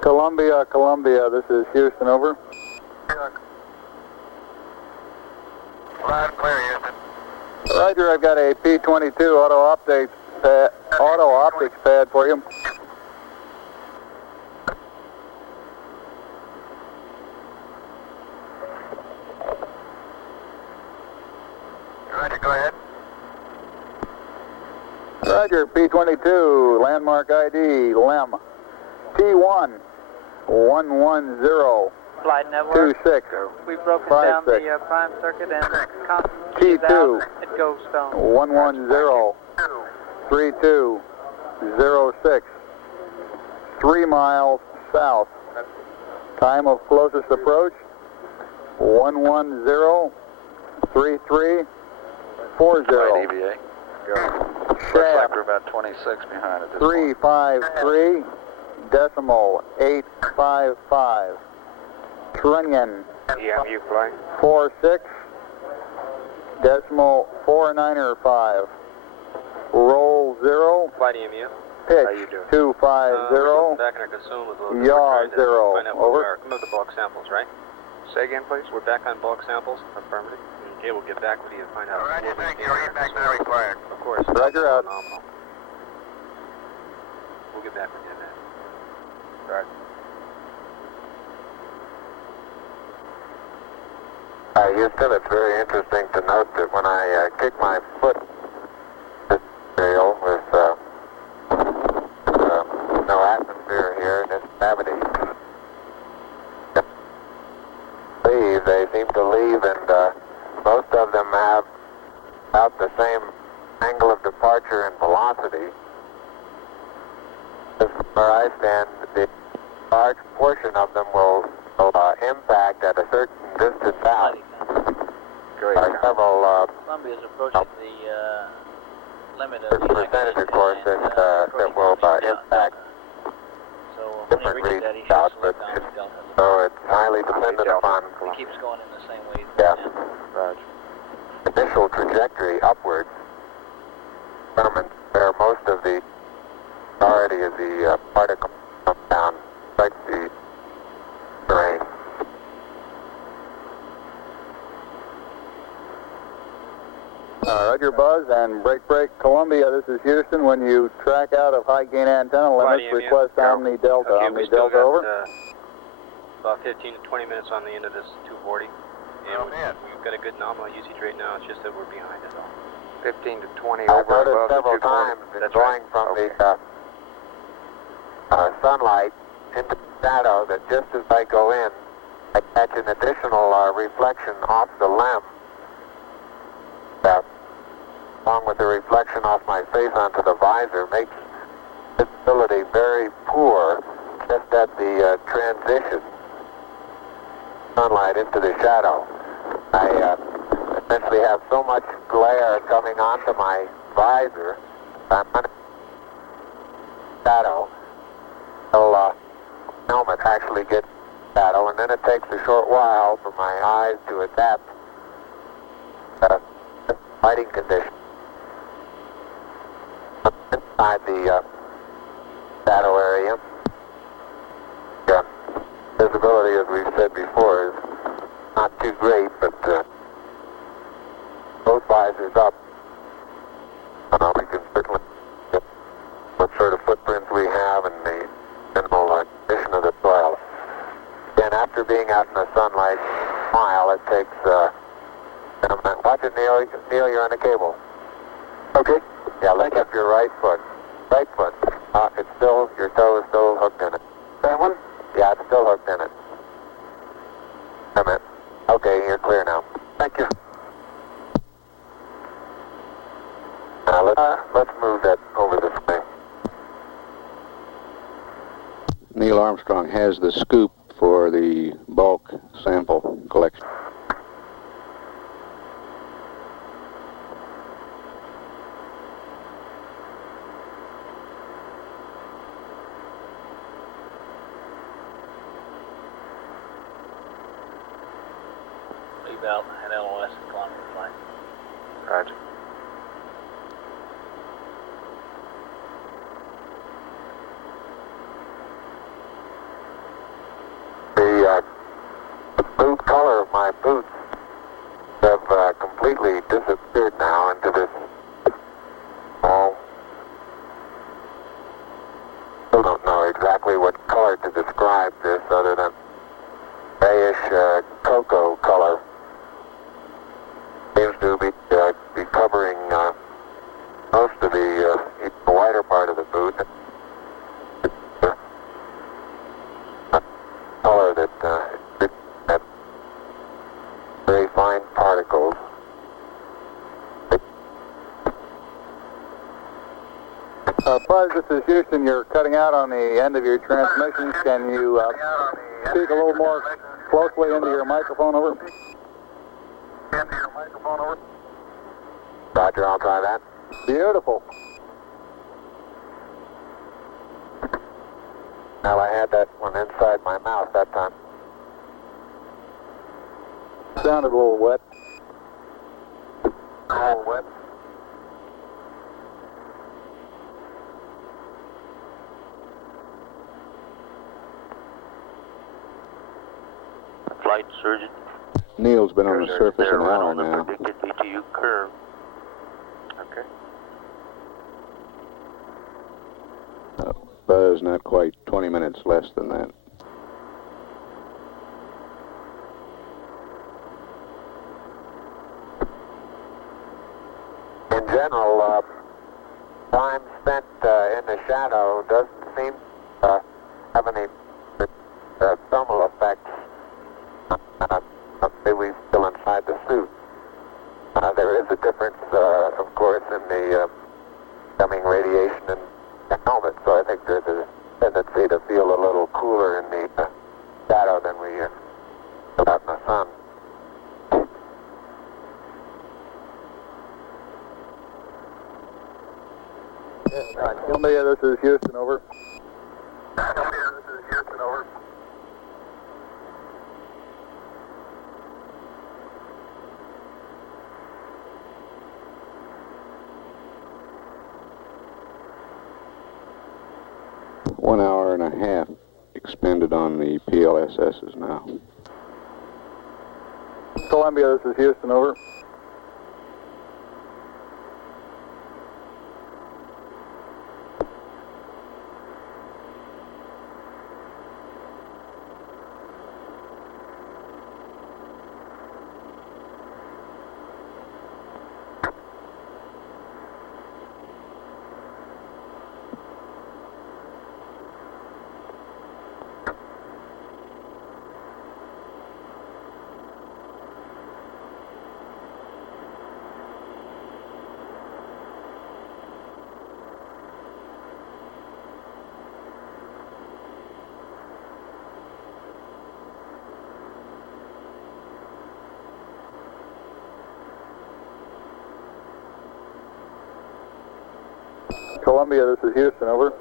Columbia, Columbia, this is Houston, over. Loud and clear, Houston. Roger, I've got a P-22 auto optics pad for you. Roger, go ahead. Roger, P-22, landmark ID, LEM, T1, 110, Flight network. 26, We've broken 5, down 6. the prime circuit and T2, at Goldstone. 110, 3206, 3 miles south. Time of closest approach, 1103340. EVA. Looks like Shaft we're about 26 behind at this 353 decimal 855. Trunnion EMU flight. 46 decimal 4905. Roll 0. Flight EMU. Pitch How you doing? 250. Back in our consume with a little Yaw bit 0. Find out where we Over. are. Come up with the bulk samples, right? Say again, please. We're back on bulk samples. Affirmative. Okay, we'll get back with you to find out. Roger, what we thank you. can. Feedback not required. Of course. Roger, out. Phenomenal. We'll get back with you, man. Roger. Houston, it's very interesting to note that when I kick my foot this material with no atmosphere here and it's gravity, they seem to leave, and most of them have about the same angle of departure and velocity. As where I stand, the large portion of them will impact at a certain distance out. Several Columbia is approaching the limit of the percentage, of course, that will impact So when he different reaches that, he regions should out, slow but down the delta. so it's highly dependent upon He keeps going in the same way. initial trajectory upwards, determines where most of the priority of the particle comes down, like the terrain. Roger, Buzz, and break, Columbia, this is Houston. When you track out of high gain antenna limits, request Omni Delta. Okay, Omni we still Delta, got over. about 15 to 20 minutes on the end of this 240. And we've got a good nominal usage right now. It's just that we're behind us all. 15 to 20 I've over noticed above the several 240. times that going from the sunlight into the shadow, that just as I go in, I catch an additional reflection off the LEM, along with the reflection off my face onto the visor, makes visibility very poor just at the transition sunlight into the shadow. I essentially have so much glare coming onto my visor, I'm under shadow until helmet actually gets shadow, and then it takes a short while for my eyes to adapt to lighting conditions. Inside the shadow area, visibility, as we've said before, is not too great, but both visors up, we can certainly get what sort of footprints we have and sitting out in the sunlight, smile. It takes a minute. Watch it, Neil. Neil, you're on the cable. Okay. Yeah, lift up your right foot. Right foot. It's still, your toe is still hooked in it. That one? Yeah, it's still hooked in it. A minute. Okay, you're clear now. Thank you. Let's move that over this way. Neil Armstrong has the scoop for the bulk sample collection. Leave out an LOS and kilometer flight. Roger. The boot color of my boots have completely disappeared now into this small. Still don't know exactly what color to describe this other than grayish cocoa color. Seems to be covering most of the wider part of the boot. Color that had very fine particles. Buzz, this is Houston. You're cutting out on the end of your transmission. Can you speak a little more closely into your microphone, over? Roger, I'll try that. Beautiful. Well, I had that one inside my mouth that time. Sounded a little wet. A little wet. Flight surgeon. Neil's been on the surface an Right hour on the now. predicted BTU curve. Okay. Buzz, not quite 20 minutes less than that. In general, time spent in the shadow doesn't seem to have any thermal effects that we feel inside the suit. There is a difference, of course, in the coming radiation in the helmet, so I think there's a tendency to feel a little cooler in the shadow than we feel out in the sun. Columbia, this is Houston, over. One hour and a half expended on the PLSSs now. Columbia, this is Houston, over. Columbia, this is Houston, over.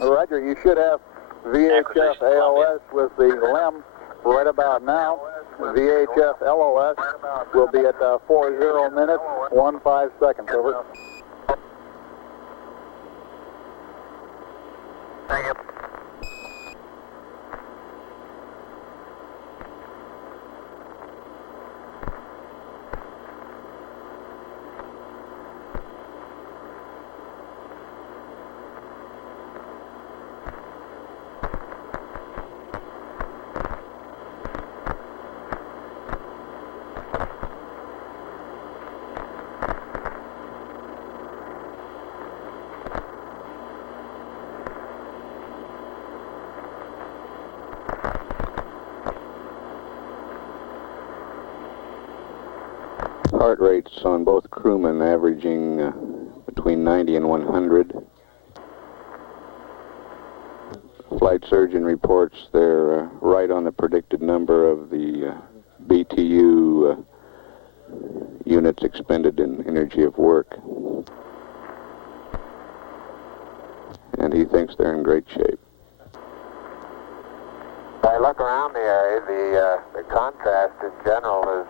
Roger, you should have VHF ALS with the LEM right about now. VHF LOS will be at 40 minutes, 15 seconds, over. Thank you. heart rates on both crewmen averaging between 90 and 100. Flight surgeon reports they're right on the predicted number of the BTU units expended in energy of work. And he thinks they're in great shape. If I look around the area, the contrast in general is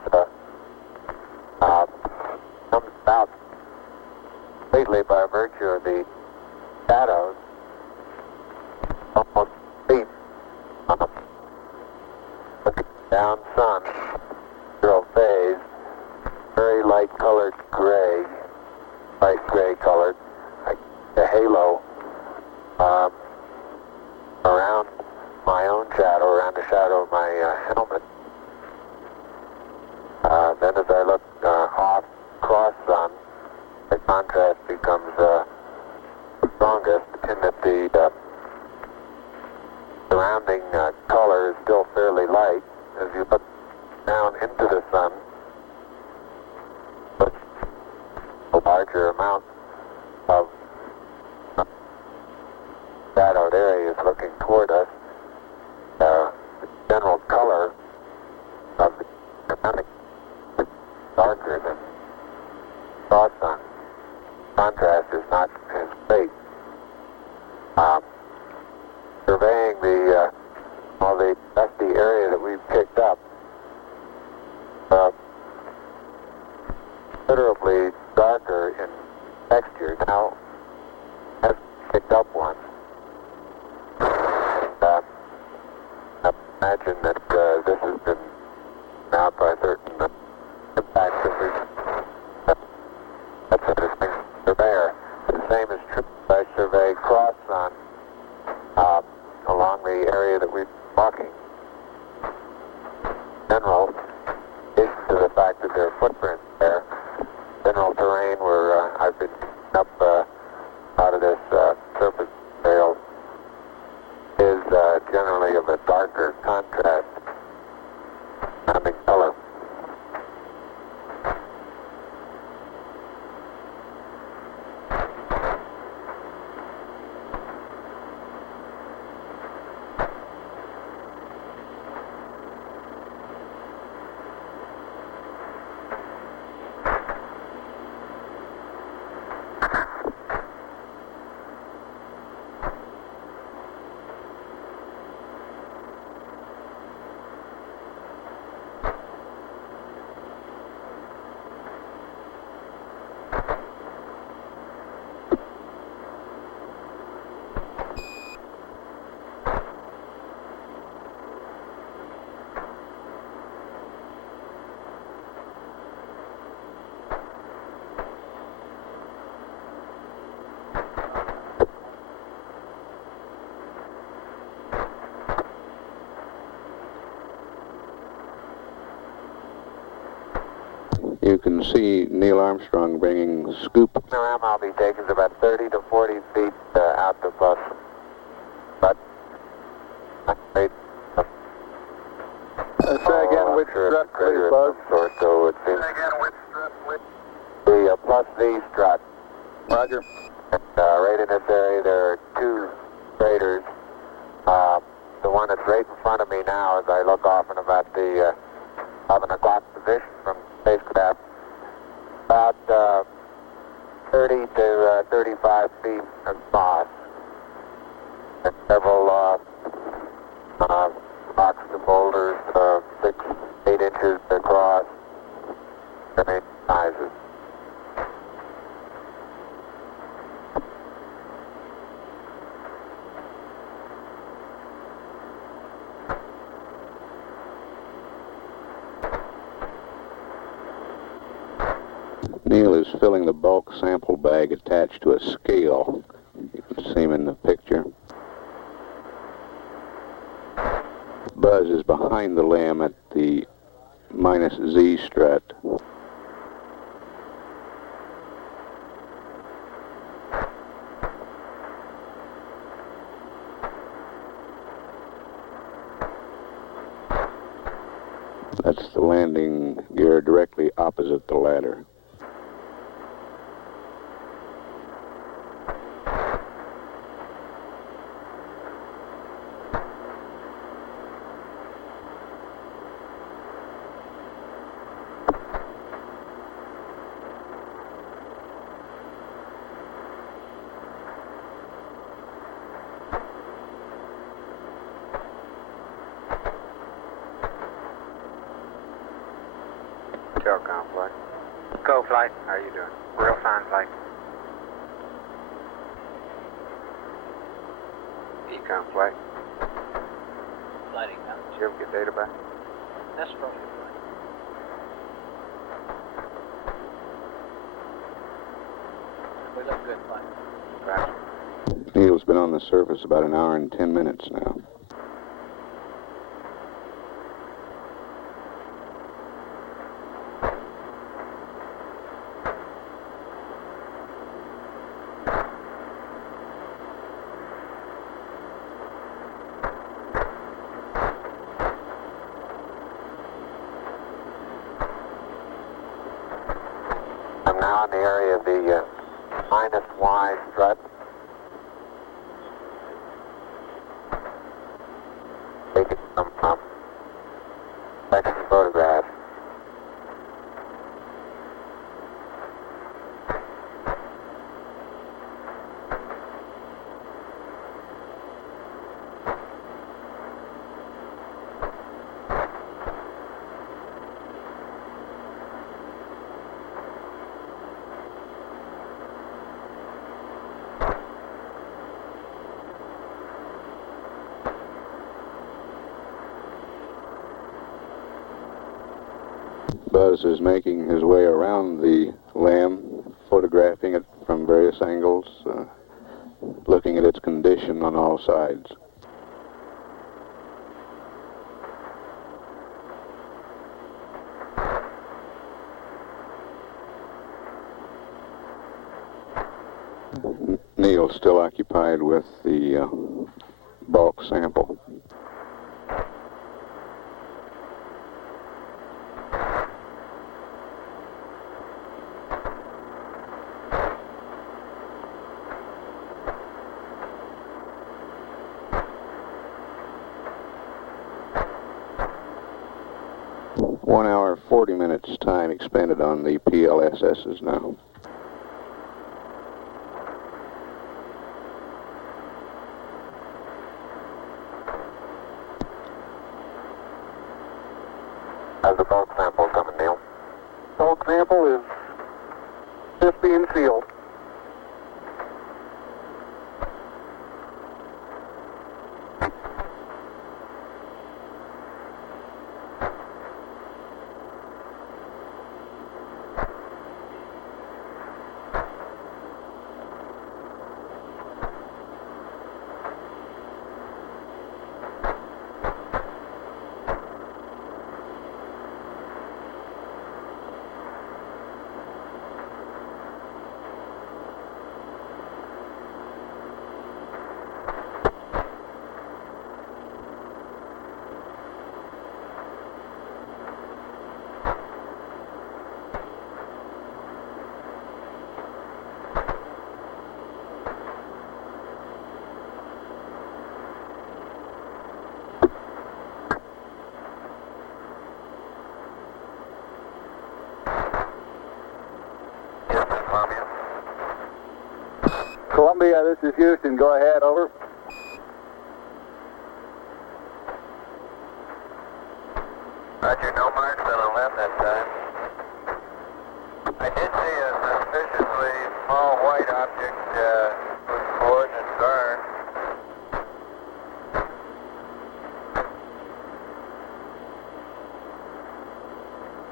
comes about completely by virtue of the shadows. Almost deep. Looking down sun, zero phase, very light colored gray, light gray colored, like the halo around my own shadow, around the shadow of my helmet. Then as I look off cross sun, the contrast becomes strongest in that the surrounding color is still fairly light. As you look down into the sun, a larger amount of shadowed areas looking toward us. The general color of the surrounding is darker than cross sun. Contrast is not as great. Surveying all the dusty area that we've picked up, considerably darker in texture. Now, I've picked up one. I imagine that this has been out by certain impacts that we've that's a distinct surveyor. The same is true if I survey cross sun along the area that we're walking. General is to the fact that there are footprints there. General terrain where I've been up out of this surface trail is generally of a darker contrast in color. You can see Neil Armstrong bringing scoop. The ram I'll be taking is about 30 to 40 feet out the bus. But say again which strut, please, Buzz. So it seems the plus V strut. Roger. And, right in this area there are two craters. The one that's right in front of me now as I look off in about the 11 o'clock position from the spacecraft, about 30 to 35 feet across. And several rocks and boulders, 6, 8 inches across, varying sizes. Neil is filling the bulk sample bag attached to a scale. You can see him in the picture. Buzz is behind the limb at the minus Z strut. That's the landing gear directly opposite the ladder. Telcom flight. Go flight. How you doing? Real fine flight. Ecom flight. Flight econ. Did you ever get data back? That's from your flight. We look good, flight. Gotcha. Neil's been on the surface about an hour and 10 minutes now. I'm now in the area of the minus Y strut. Taking some section photographs. Buzz is making his way around the LAM, photographing it from various angles, looking at its condition on all sides. Neil's still occupied with the bulk sample. One hour, 40 minutes time expended on the PLSSs now. How's the bulk sample coming, Neil? Bulk sample is just being sealed. Columbia, this is Houston. Go ahead, over. Roger, no marks on the left that time. I did see a suspiciously small white object with coordinates burned.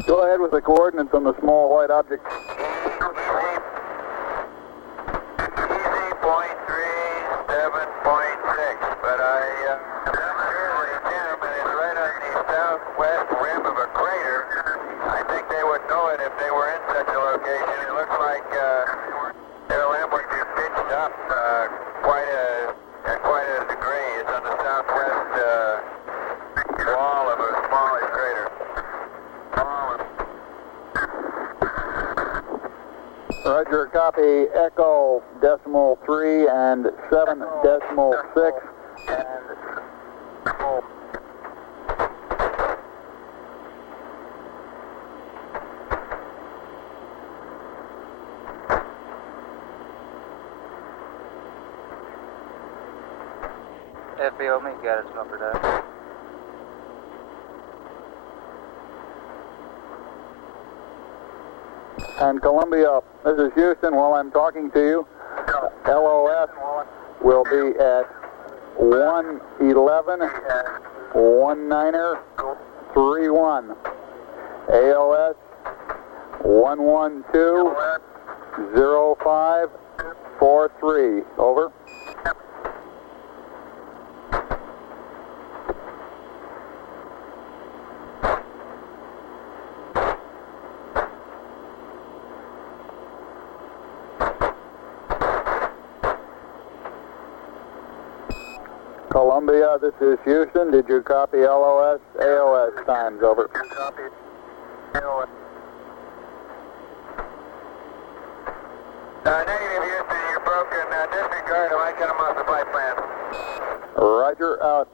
Go ahead with the coordinates on the small white object. But I'm not sure it's him, and it's right on the southwest rim of a crater. I think they would know it if they were in such a location. It looks like their lamp would be pitched up quite a degree. It's on the southwest wall of a smaller crater. Roger, copy Echo decimal 3 and 7 decimal 6. FAO, me got its number down. And Columbia, this is Houston. While I'm talking to you, LOS will be at 111 19er 31. ALS 112 0543. Over. Columbia, this is Houston. Did you copy LOS, AOS times? Over. Copy. AOS. Negative, Houston. You're broken. Disregard. I might cut them off the flight plan. Roger, out.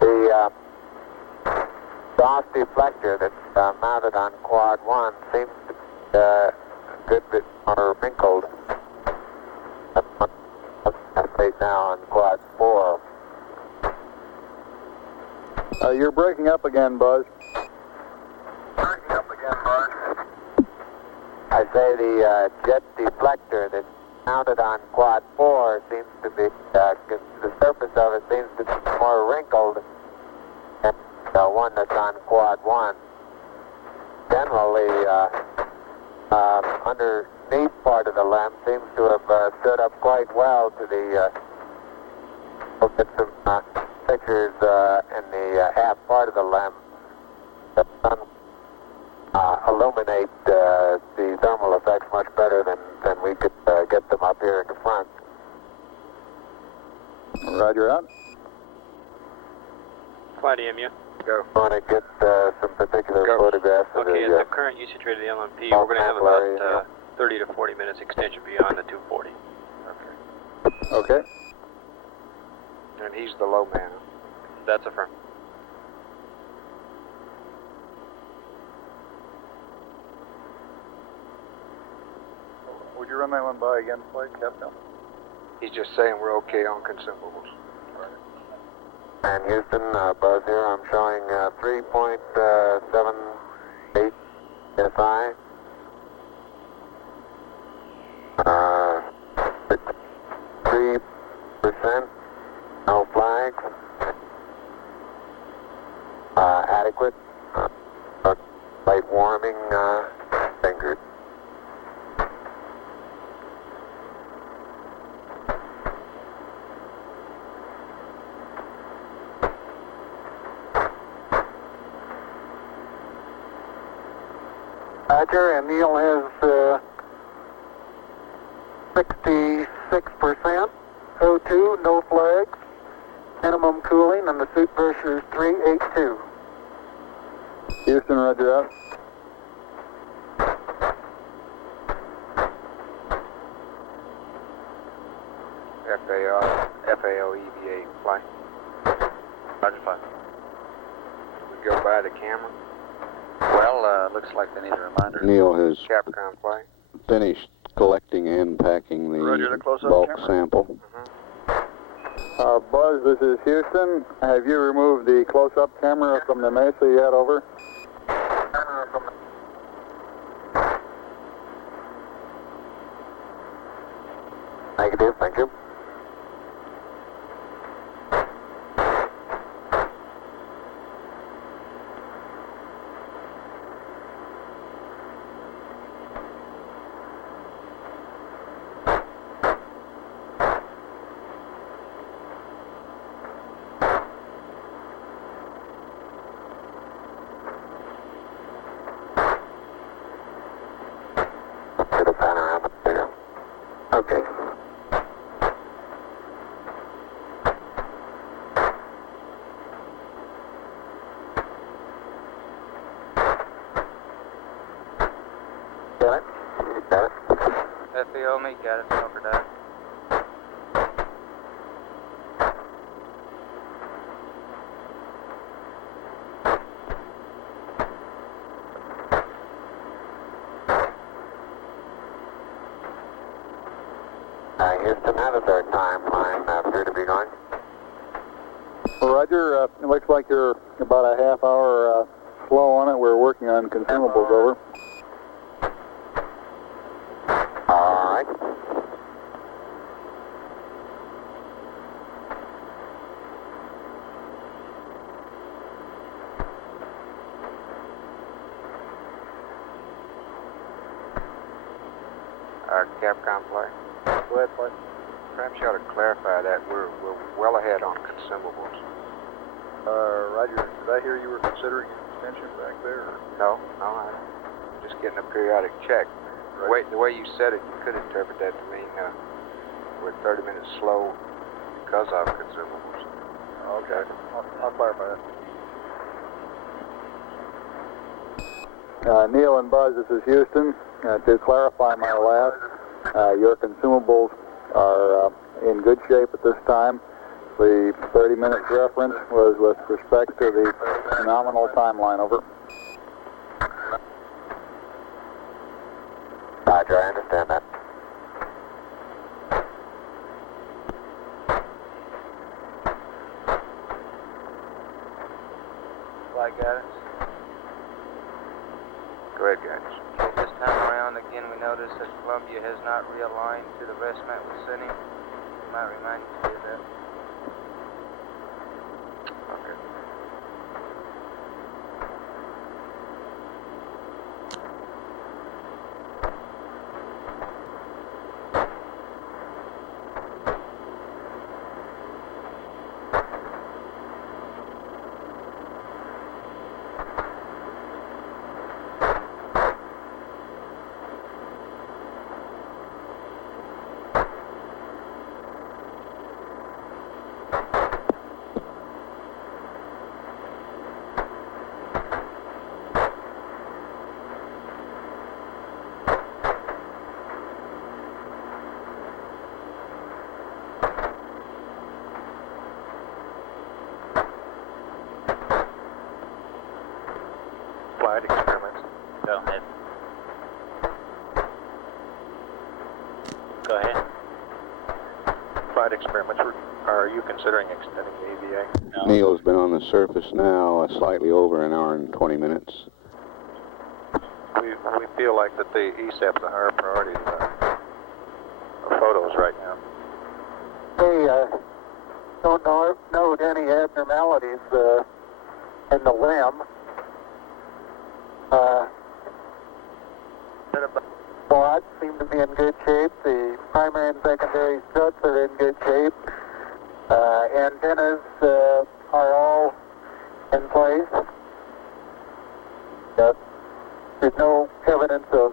The DOS deflector that's mounted on quad 1 seems to be a good bit more wrinkled. Right now on quad 4. You're breaking up again, Buzz. Breaking up again, Buzz. I say the jet deflector that's mounted on quad 4 seems to be, the surface of it seems to be more wrinkled than the one that's on quad 1. Generally, underneath part of the lem seems to have stood up quite well to the, we'll get some pictures in the half part of the lem that illuminate the thermal effects much better than we could get them up here in the front. Roger, out. Flight EMU. Go. I want to get some particular photographs of Okay, the at the current usage rate of the LMP, we're going to have about 30 to 40 minutes extension beyond the 240. Okay. Okay. And he's the low man. That's a firm. Would you run that one by again, please, Captain? He's just saying we're okay on consumables. And Houston, Buzz here, I'm showing 3.78 SI. 3%, no flags. Adequate. Light warming fingers. Roger, and Neil has 66%. O2, no flags. Minimum cooling, and the suit pressure is 382. Houston, roger, out. FAO EVA flight. Roger, flight. We go by the camera. Well, looks like they need a reminder. Neil has Capricorn flight. finished collecting and packing the Roger, the close-up bulk camera. sample. Buzz, this is Houston. Have you removed the close-up camera from the Mesa yet? Over. Negative, thank you. Got it? Got it. FEO, me, got it. Over that. Houston, how does our timeline appear to be going? Roger, it looks like you're about a half hour slow on it. We're working on consumables, over. All right. Capcom play. Go ahead, play. Perhaps you ought to clarify that we're well ahead on consumables. Roger, did I hear you were considering an extension back there? No, I'm just getting a periodic check. Right. The way you said it, you could interpret that to mean we're 30 minutes slow because of consumables. Okay, I'll clarify that. Neil and Buzz, this is Houston. To clarify my last, your consumables are in good shape at this time. The 30-minute reference was with respect to the nominal timeline, over. Roger, I understand that. Flight guidance. Go ahead, guys. Okay, this time around, again, we notice that Columbia has not realigned to the rest mat we're sending. Might remind you to do that. Okay. Flight experiments. Go ahead. Go ahead. Flight experiments. Are you considering extending the EVA? No. Neil's been on the surface now slightly over an hour and 20 minutes. We feel like that the ESAP's a higher priority of photos right now. We don't note any abnormalities in the limb. Quads seem to be in good shape. The primary and secondary struts are in good shape. Antennas are all in place. There's no evidence of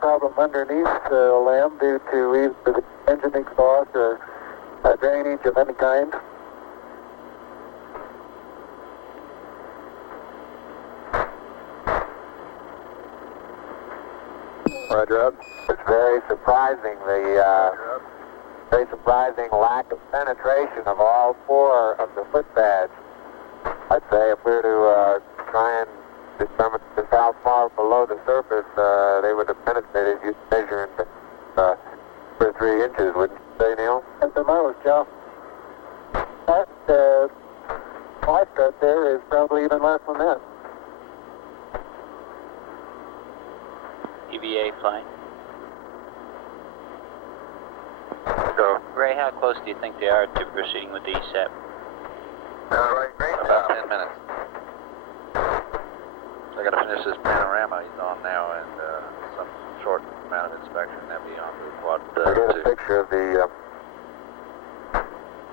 problem underneath the limb due to either the engine exhaust or drainage of any kind. Roger up. It's very surprising, very surprising lack of penetration of all four of the foot pads. I'd say if we were to try and determine just how far below the surface they would have penetrated, you'd measure in 2 or 3 inches, wouldn't you say, Neil? At the most, yeah. That fly strut there is probably even less than that. EVA flying. Go. Ray, how close do you think they are to proceeding with the ESAP? About 10 minutes. So I got to finish this panorama he's on now and some short amount of inspection, then be on to quad I got a 2. picture of the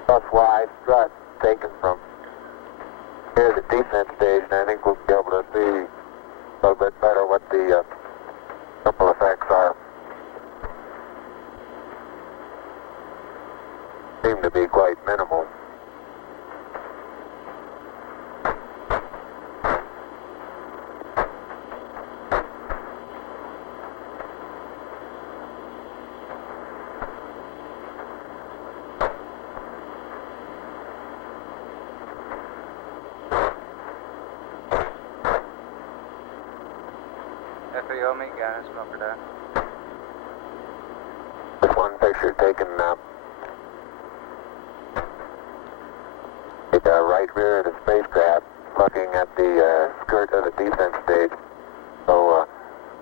bus-wide strut taken from here at the descent stage, and I think we'll be able to see a little bit better what the ripple effects are. Seem to be quite minimal. 3-0 gun, smoker down. This one picture taken the right rear of the spacecraft, looking at the skirt of the descent stage. So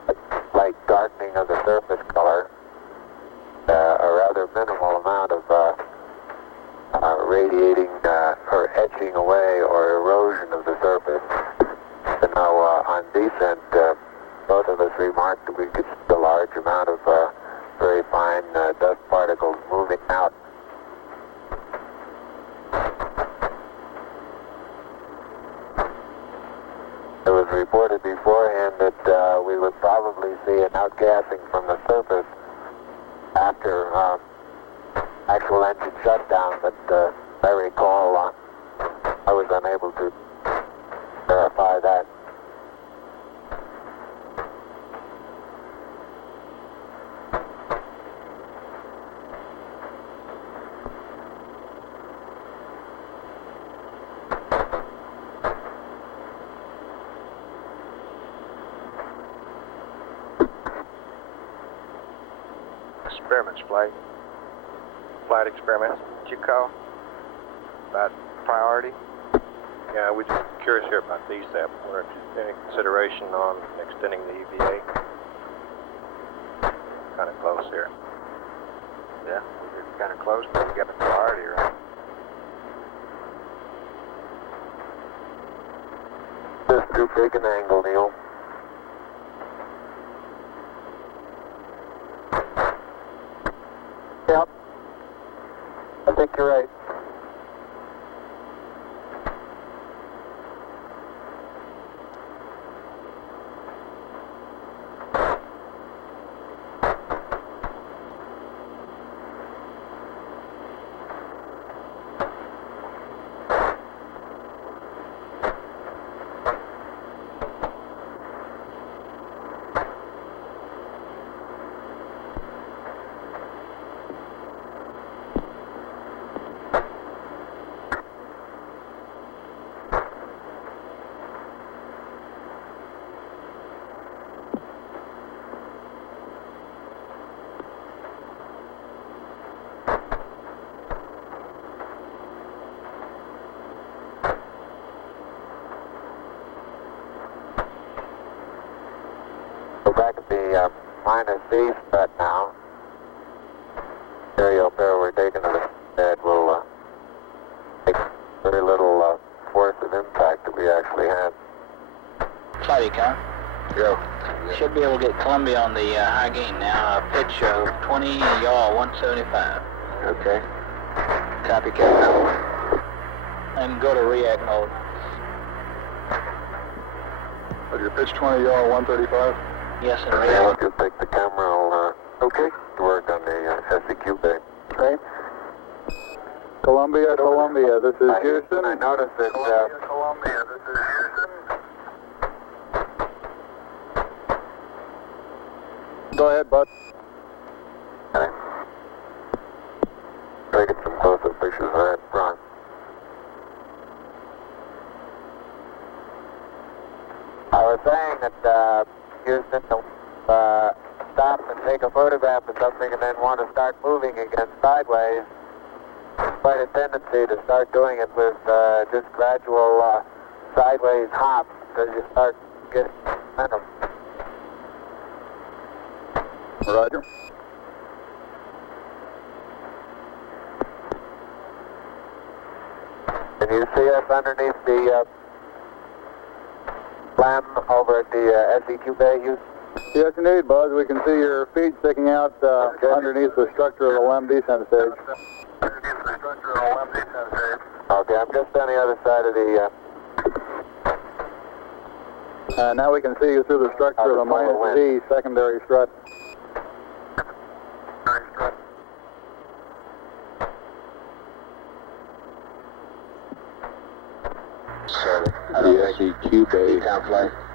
a slight darkening of the surface color, a rather minimal amount of radiating or etching away or erosion of the surface. So now on descent, both of us remarked that we could see a large amount of very fine dust particles moving out. It was reported beforehand that we would probably see an outgassing from the surface after actual engine shutdown, but I recall I was unable to verify that. Experiments, flight experiments. What you call about priority? Yeah, we're just curious here about DSAP. Wonder if there's any consideration on extending the EVA. Kind of close here. Yeah, we're kind of close, but we got the priority, right? Just too big an angle, Neil. Yep. I think you're right. Back at the minus C strut now. Aerial pair we're taking to the bed will take very little force of impact that we actually had. Cloudy count. Go. Should be able to get Columbia on the high gain now. Pitch of 20, yaw 175. Okay. Copy, Captain. And go to react mode. But your pitch 20 yaw 135? Yes, and Okay, react. we'll just take the camera. Okay. To work on the SEQ bay. Okay. Columbia, this is Houston. I noticed that. Columbia, this is Houston. Go ahead, bud. Okay. Taking some close-up pictures of that front. I was saying that Houston stop and take a photograph of something and then want to start moving again sideways. Quite a tendency to start doing it with just gradual sideways hops because you start getting momentum. Roger. Can you see us underneath the slam over at the SEQ bay, Houston? Yes, indeed, Buzz. We can see your feet sticking out underneath the structure of the LEM descent stage. Okay, I'm just on the other side of the... Now we can see you through the structure of the minus D secondary strut. The SEQ bay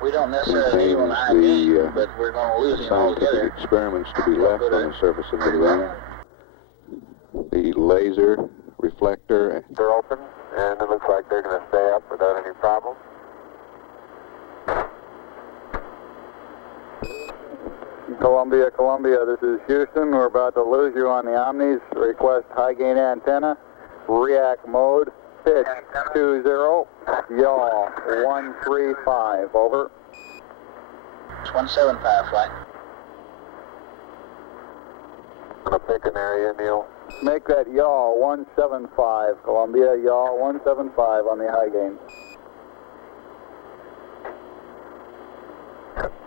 We don't necessarily need one high gain, but we're going to lose him scientific altogether. experiments to be left on the surface of the moon. The laser reflector. They're open, and it looks like they're going to stay up without any problem. Columbia, this is Houston. We're about to lose you on the Omnis. Request high gain antenna. React mode. Pitch 20. Yaw 135. Over. It's 175 flight. Gonna pick an area, Neil. Make that yaw 175. Columbia, yaw 175 on the high gain.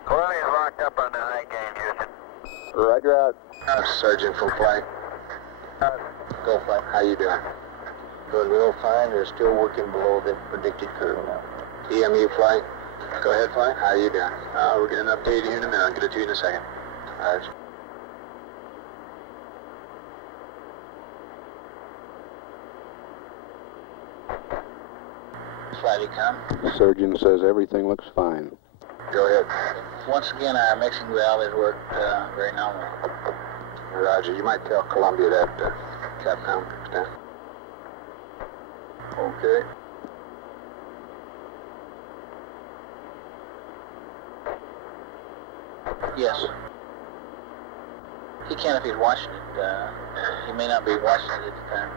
Corelli's locked up on the high gain, Houston. Roger out. Sergeant, full flight. Go flight. How you doing? Doing real fine. They're still working below the predicted curve now. EMU flight. Go ahead, flight. How you doing? We're getting an update here in a minute. I'll get it to you in a second. All right. Flighty come. Surgeon says everything looks fine. Go ahead. Once again, our mixing valve has worked very nominal. Roger. You might tell Columbia that Capcom stand. Okay. Yes. He can if he's watching it. He may not be watching it at the time.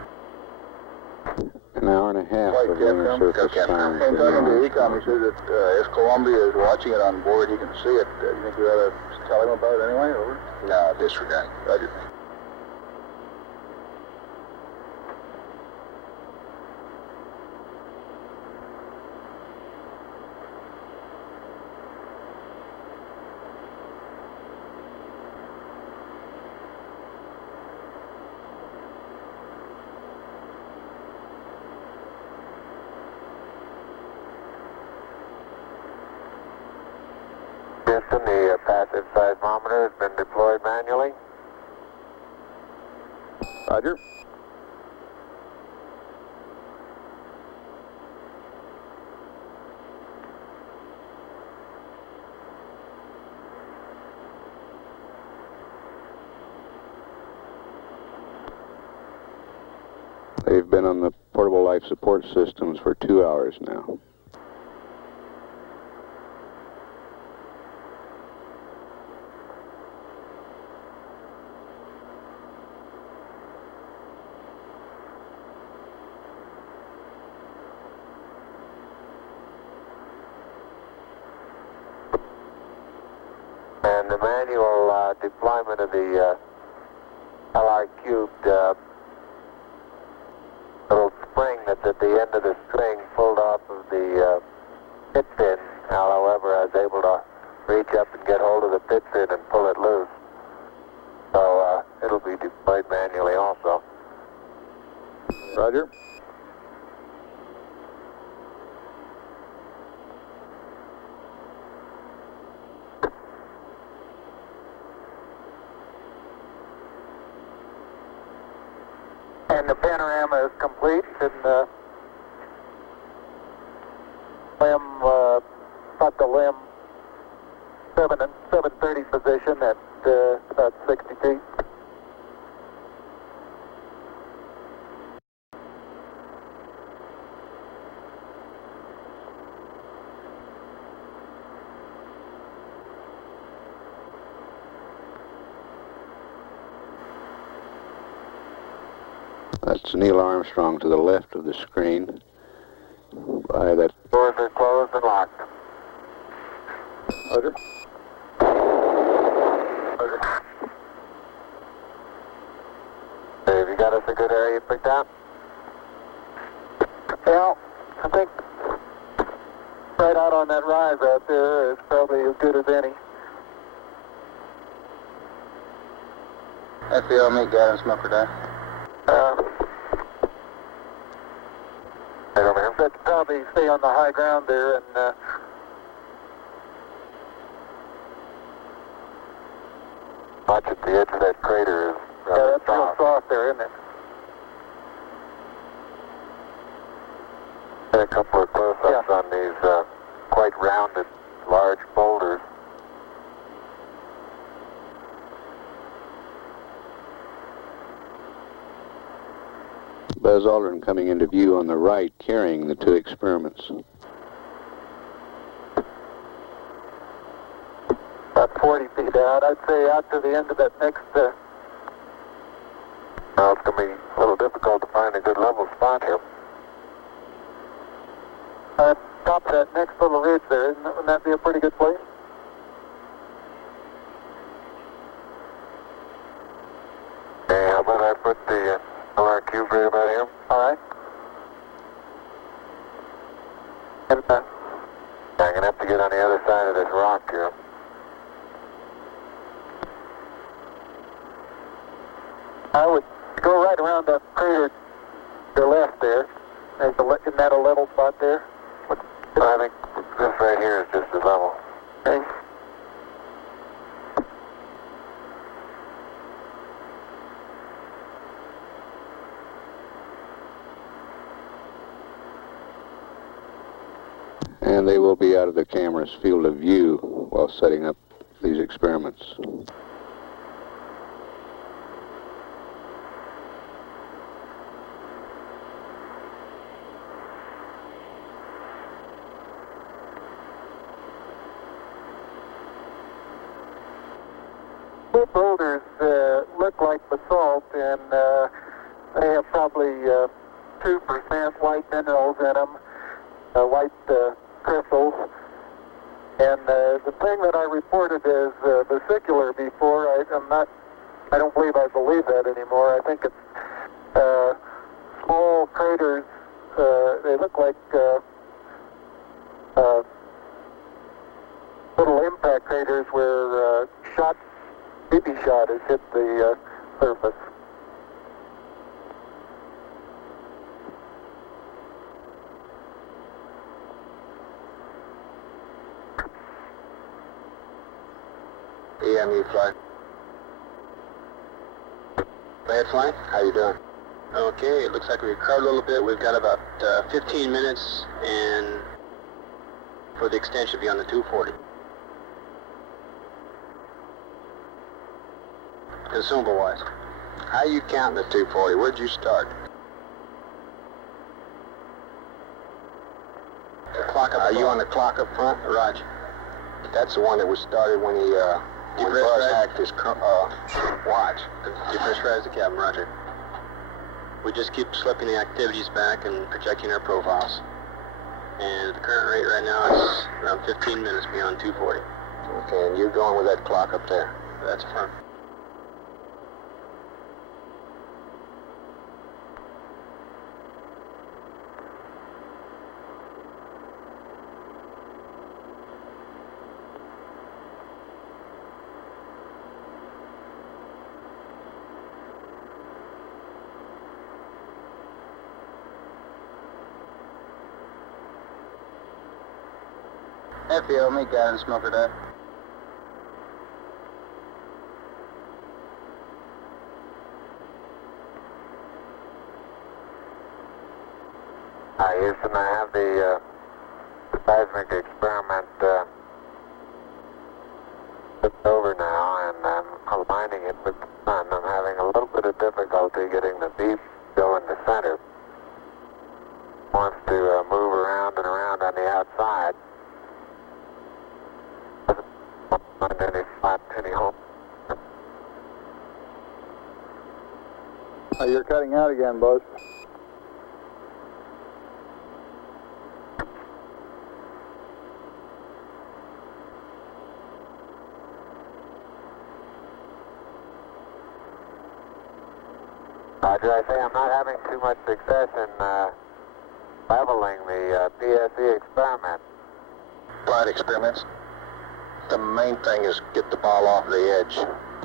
An hour and a half of lunar surface time. I'm talking to Ecom. He says that if Columbia is watching it on board, he can see it. Do you think we ought to tell him about it anyway? Over. No, disregard. Roger. Houston, the passive seismometer has been deployed manually. Roger. They've been on the portable life support systems for 2 hours now. And the manual deployment of the LR cubed little spring that's at the end of the string pulled off of the pit fin. Al, however, I was able to reach up and get hold of the pit fin and pull it loose. So it'll be deployed manually also. Roger. And the panorama is complete in the limb, about the limb 7 and 730 position at about 60 feet. That's Neil Armstrong to the left of the screen. By that. Doors are closed and locked. Roger. Have you got us a good area picked out? Well, I think right out on that rise out there is probably as good as any. FBL, meet Gavin Smoker Dive. Right over here. But probably stay on the high ground there and Watch at the edge of that crater is rather that's real soft there, isn't it? A couple of close-ups on these quite rounded, large boulders. Buzz Aldrin coming into view on the right, carrying the two experiments. About 40 feet out. I'd say out to the end of that next... Well, it's going to be a little difficult to find a good level spot here. Top of that next little ridge there, wouldn't that be a pretty good place? Okay, how about I put the LR cube right about here? All right. And, I'm going to have to get on the other side of this rock here. I would go right around that crater to the left there. Isn't that a level spot there? I think this right here is just as level. Okay. And they will be out of the camera's field of view while setting up these experiments. These boulders look like basalt, and they have probably 2% white minerals in them, white crystals. And the thing that I reported as vesicular before, I don't believe I believe that anymore. I think it's small craters. They look like little impact craters where BB shot has hit the surface. EMU flight. Bad flight? How you doing? Okay, it looks like we recovered a little bit. We've got about 15 minutes, and for the extension beyond the 240. Consumable-wise. How you counting the 240? Where'd you start? The clock up Are front. you on the clock up front? Roger. That's the one that was started when he when Buzz hacked his watch. Depressurize the cabin, roger. We just keep slipping the activities back and projecting our profiles. And the current rate right now is around 15 minutes beyond 240. Okay, and you're going with that clock up there. That's firm. FBO, meet guy and smoker deck. Hi, Houston, I have the seismic experiment flipped over now, and I'm aligning it with the sun. I'm having a little bit of difficulty getting the beef still in the center. Wants to move around and around on the outside. Find any flat, any hole. You're cutting out again, Buzz. Roger, I say I'm not having too much success in leveling the PSE experiment. Flight experiments. The main thing is get the ball off the edge.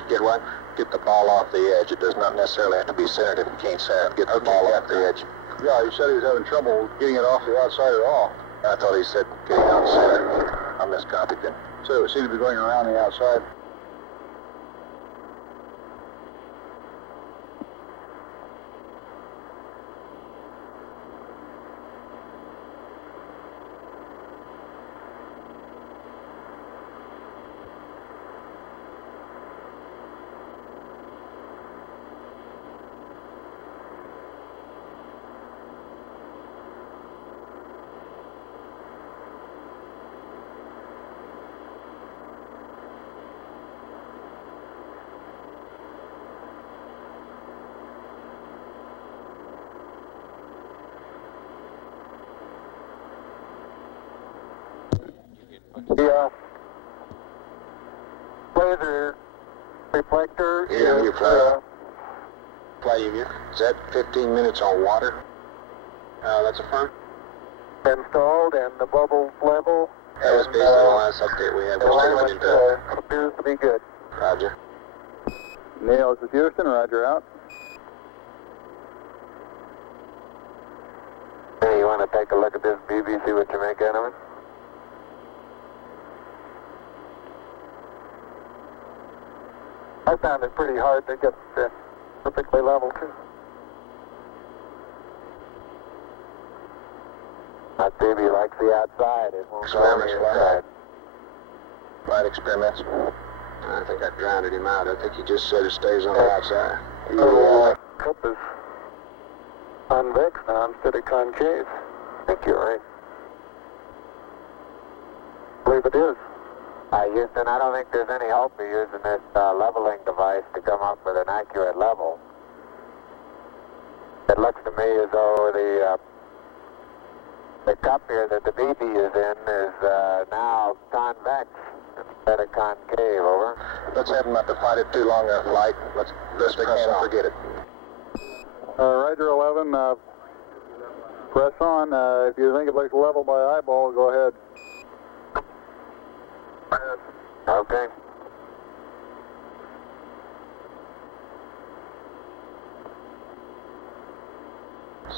Get what? Get the ball off the edge. It does not necessarily have to be centered if you can't center it. Get the ball off the edge. Yeah, he said he was having trouble getting it off the outside at all. I thought he said getting out center. I miscopied then. So it seemed to be going around the outside. The laser reflector EMU is flight EMU. Is that 15 minutes on water? That's affirmed. installed, and the bubble level. That was based on the last update we had. We're still looking to Appears to be good. Roger. Neil, this is Houston. Roger, out. Hey, you want to take a look at this BB, see what you make out of it? I found it pretty hard to get perfectly level, too. That baby likes the outside. It won't go Experiments, inside. Flight experiments. I think I drowned him out. I think he just said it stays on the outside. Cup is convex now instead of concave. I think you're right. I believe it is. Houston, I don't think there's any hope of using this leveling device to come up with an accurate level. It looks to me as though the cup here that the BB is in is now convex instead of concave, over. Let's have him not to fight it too long a flight. Let's they can't forget it. Roger 11, press on. If you think it looks level by eyeball, go ahead. Okay.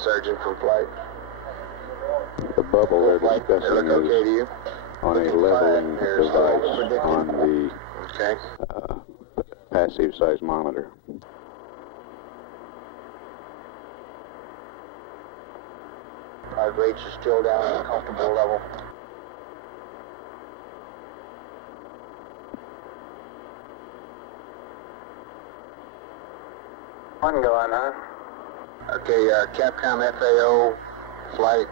Surgeon from flight. The bubble they're They discussing look okay to is you? on a leveling Here's device predicted. on the Okay. passive seismometer. Our rates are still down at a comfortable level. One going, huh? Okay, Capcom FAO, flight,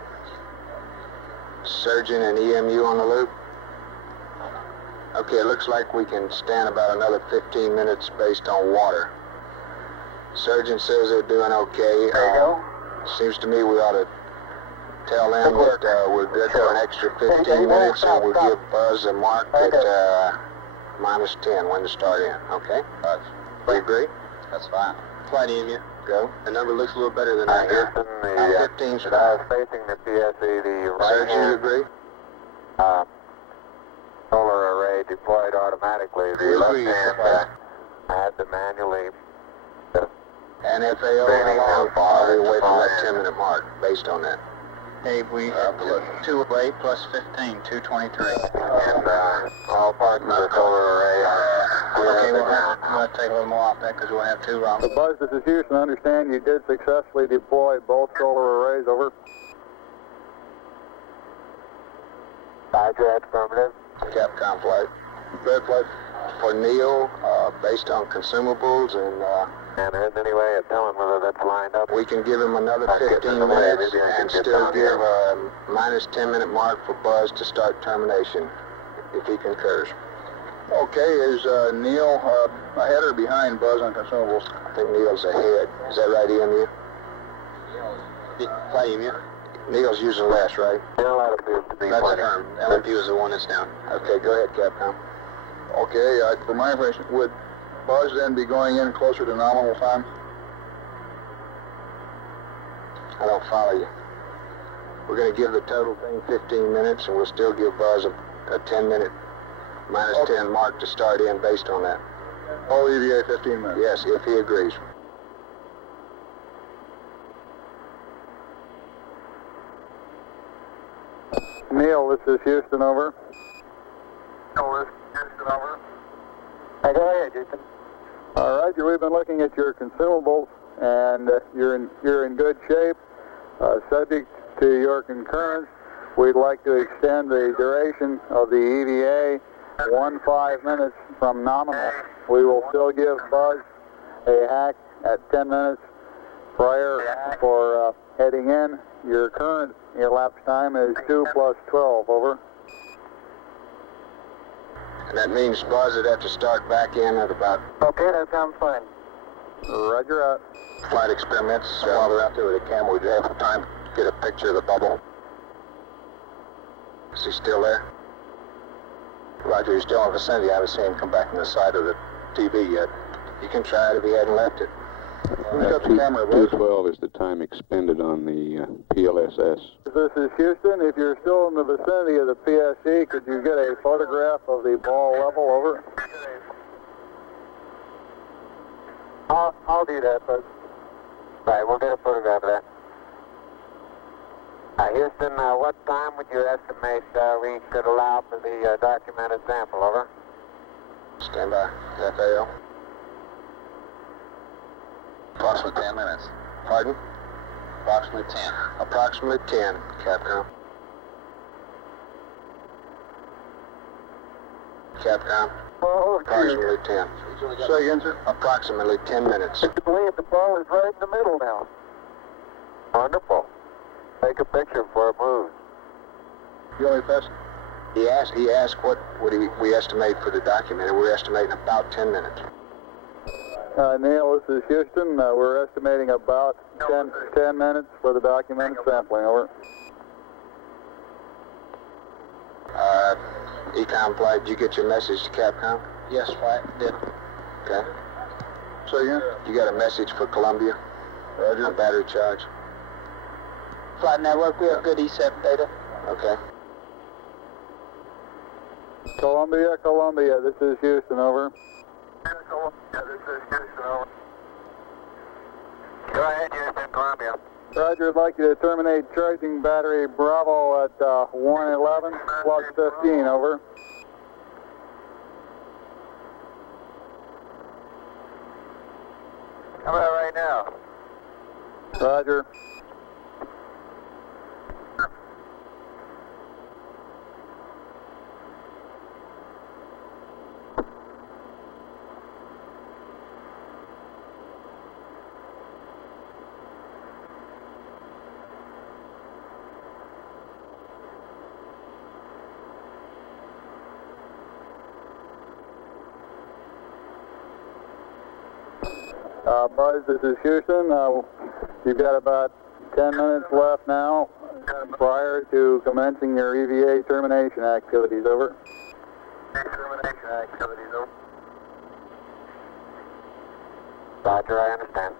surgeon and EMU on the loop. Okay, it looks like we can stand about another 15 minutes based on water. Surgeon says they're doing okay. There you go. Seems to me we ought to tell them that we're good for an extra 15 minutes and we'll give Buzz a mark at -10 when to start in, okay? Do you agree? That's fine. Flight EMU, go. The number looks a little better than I hear. Houston, the 15's fine. facing the PSE, the right Surgeon, you hand agree? solar array deployed automatically. The left hand had to manually. And FAO, how long are we away from that 10-minute mark based on that? Hey, we 208 plus 15, 223. And all parts of the solar array are Okay, we'll have to take a little more off that because we'll have two wrong. Buzz, this is Houston. I understand you did successfully deploy both solar arrays, over. Roger, affirmative. Capcom flight. Third flight for Neil, based on consumables, and And there isn't any way of telling whether that's lined up. we can give him another 15 minutes and still give a -10-minute mark for Buzz to start termination, if he concurs. Okay, is Neil ahead or behind Buzz on consumables? I think Neil's ahead. Is that right, EMU? Flight EMU. Neil's using less, right? Still that appears to be That's plenty. affirmed. LMP was the one that's down. Okay, go ahead, Capcom. Okay, for my information, would Buzz then be going in closer to nominal time? I don't follow you. We're going to give the total thing 15 minutes, and we'll still give Buzz a 10-minute -10 mark to start in based on that. All EVA 15 minutes. Yes, if he agrees. Neil, this is Houston, over. Houston, over. Hey, go ahead, Houston. All right, we've been looking at your consumables, and you're in good shape. Subject to your concurrence, we'd like to extend the duration of the EVA 15 minutes from nominal. We will still give Buzz a hack at 10 minutes prior for heading in. Your current elapsed time is 2 plus 12, over. And that means Buzz would have to start back in at about Okay, that sounds fine. Roger out. flight experiments. While they're out there with the camera, we'd have time to get a picture of the bubble. Is he still there? Roger, he's still in the vicinity. I haven't seen him come back from the side of the TV yet. You can try it if he hadn't left it. Got the camera, boys. 212 is the time expended on the PLSS. This is Houston. If you're still in the vicinity of the PSC, could you get a photograph of the ball level? Over. I'll do that, Buzz. Right, we'll get a photograph of that. Houston, what time would you estimate we could allow for the documented sample? Over. Stand by. FAO. Approximately 10 minutes. Pardon? Approximately 10. Approximately 10, Capcom. Capcom. Oh, Approximately 10. Say again, sir. Approximately 10 minutes. I believe the ball is right in the middle now. Wonderful. Take a picture before it moves. You want me to pass? He asked what would we estimate for the document, and we're estimating about 10 minutes. Neil, this is Houston. We're estimating about 10 minutes for the documented sampling. Over. Ecom flight, did you get your message to Capcom? Yes, flight did. Okay. Say again? You got a message for Columbia? Roger. On battery charge? Flight network, we have good ESEP data. Okay. Columbia, this is Houston, over. Go ahead, Houston, Columbia. Roger, I'd like you to terminate charging battery Bravo at 111, plus 15, over. How about right now? Roger. Buzz, this is Houston. You've got about 10 minutes left now prior to commencing your EVA termination activities, over. Termination activities, over. Roger, I understand.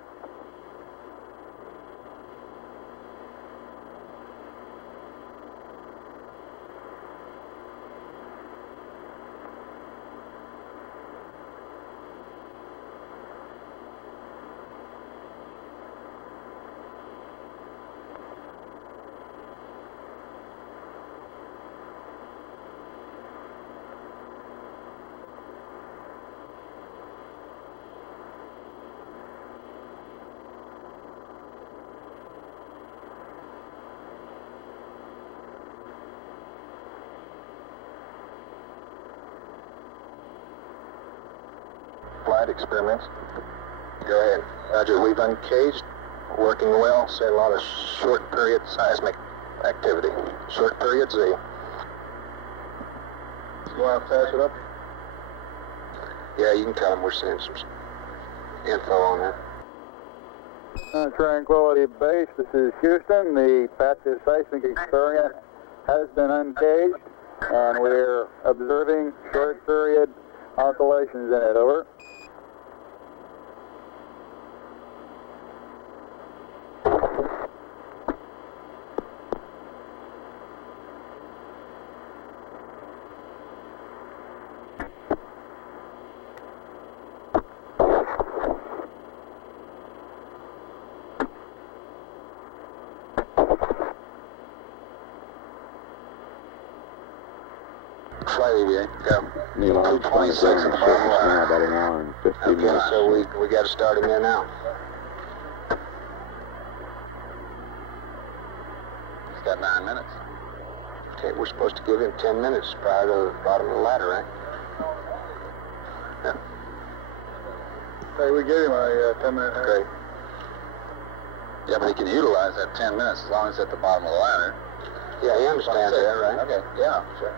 Flight experiments. Go ahead. Roger, we've uncaged. Working well. Say a lot of short period seismic activity. Short period Z. You want to pass it up? Yeah, you can tell them we're seeing some info on that. Tranquility Base, this is Houston. The passive seismic experiment has been uncaged, and we're observing short period oscillations in it, over. Flight EVA, go. Neil Armstrong 226 is in on the the bottom surface now, line. about an hour and 50 Okay, minutes. so we got to start him in now. He's got 9 minutes. Okay, we're supposed to give him 10 minutes prior to the bottom of the ladder, right? Yeah. Hey, we gave him a 10-minute. Great. Yeah, but he can utilize that 10 minutes as long as it's at the bottom of the ladder. Yeah, he understands that, right? Okay, yeah, sure.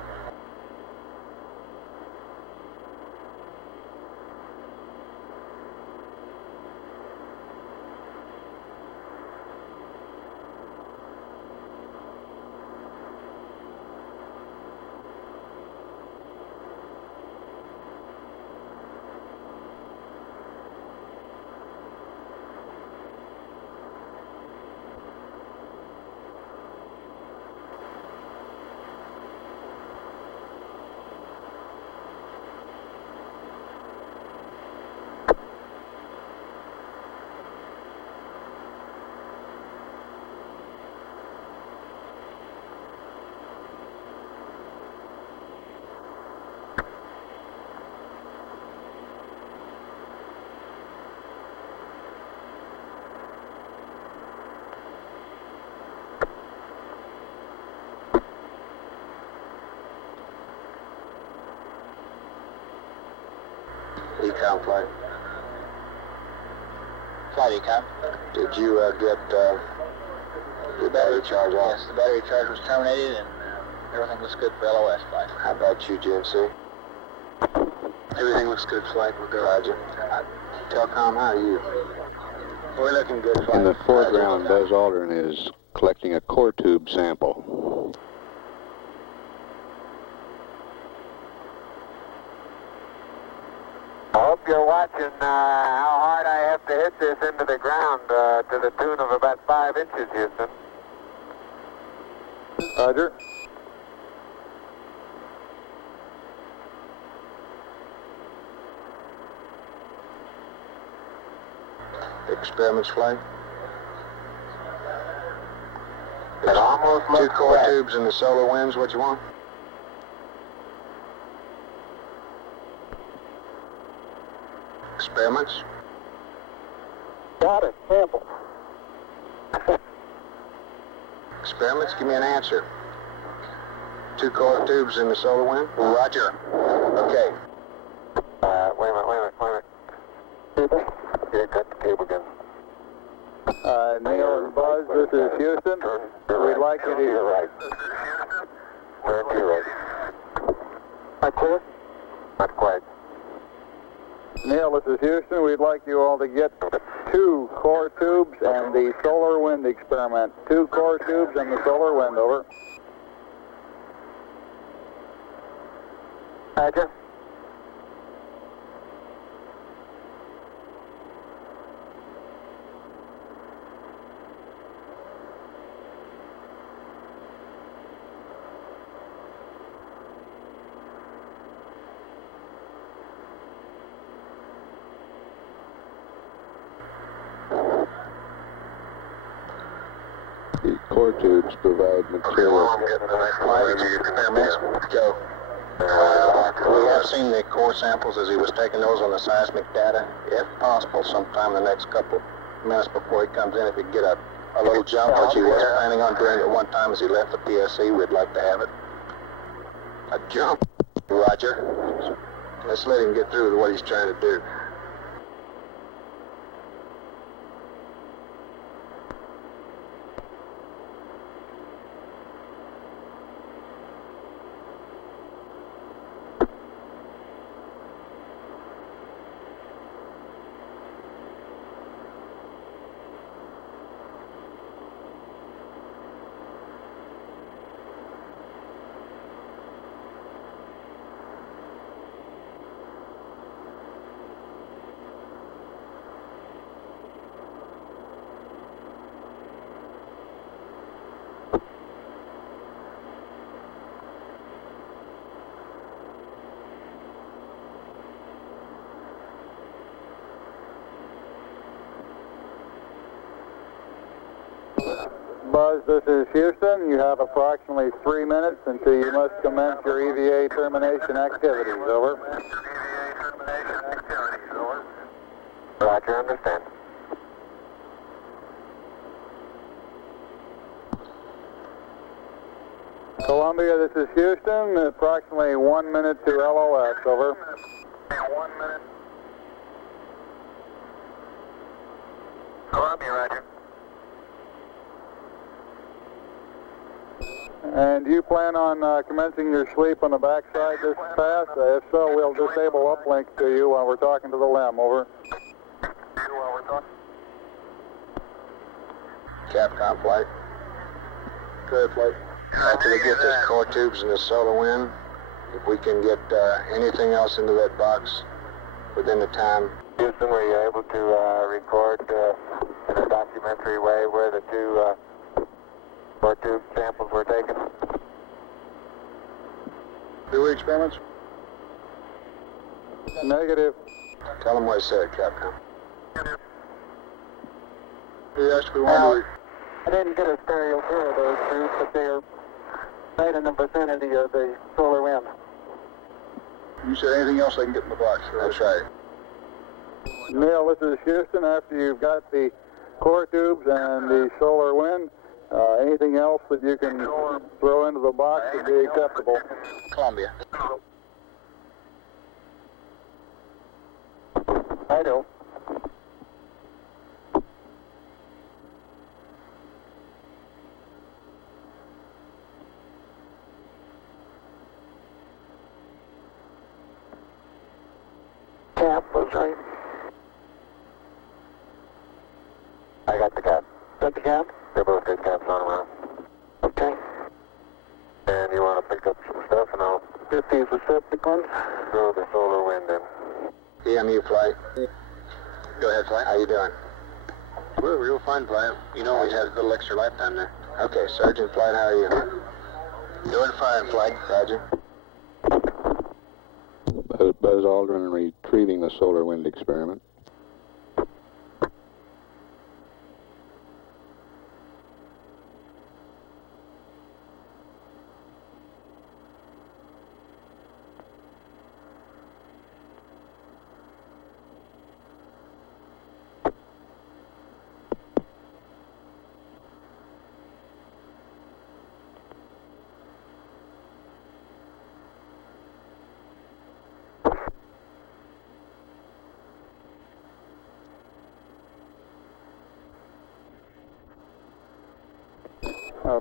Ecom flight. Flight Ecom. Did you get the battery charge off? Yes, the battery charge was terminated and everything looks good for LOS flight. How about you, GMC? Everything looks good, flight. We're good. Roger. Telcom, how are you? We're looking good, flight. In the foreground, Buzz Aldrin is collecting a core tube sample. I hope you're watching how hard I have to hit this into the ground to the tune of about 5 inches, Houston. Roger. Experiments flight. It almost looks 2 core tubes in the solar winds, what you want? Experiments. Got it. Sample. Experiments, give me an answer. 2 core tubes in the solar wind? Roger. Okay. Wait a minute. Yeah, cut the cable again. Neil and Buzz, this is Houston. We'd like you to... You're right. We're to your right. Not clear? Not quite. Neil, this is Houston. We'd like you all to get 2 core tubes and the solar wind experiment. 2 core tubes and the solar wind, over. Roger. The core tubes provide material. I'm getting the next flight. Experiments. Go. We have seen the core samples as he was taking those on the seismic data. If possible, sometime in the next couple minutes before he comes in, if he could get a little jump, which he was planning on doing at one time as he left the PSC, we'd like to have it. A jump? Roger. Let's let him get through with what he's trying to do. Buzz, this is Houston. You have approximately 3 minutes until you must commence your EVA termination activities, over. Roger, understand. Columbia, this is Houston. Approximately 1 minute to LOS, over. 1 minute. Columbia, Roger. And do you plan on commencing your sleep on the backside this pass? If so, we'll disable uplink to you while we're talking to the LEM, over. Capcom flight. Good flight. After we get this core tubes and the solar wind, if we can get anything else into that box within the time. Houston, were you able to record in a documentary way where the 2 core tube samples were taken? Do we experiments? Negative. Tell them what I said, Capcom. He asked if we wanted to... I didn't get a stereo pair of those tubes, but they're right in the vicinity of the solar wind. You said anything else I can get in the box? That's right. Neil, this is Houston. After you've got the core tubes and the solar wind, anything else that you can throw into the box would be acceptable. Columbia. I do. Cap was right. I got the cap. Got the cap? They both got caps on around. Okay. And you want to pick up some stuff and I'll Get these receptacles. throw the solar wind in. EMU flight. Go ahead, flight. How you doing? We're real fine, flight. You know we had a little extra lifetime there. Okay, Sergeant, flight, how are you? Doing fine, flight. Roger. Buzz Aldrin retrieving the solar wind experiment.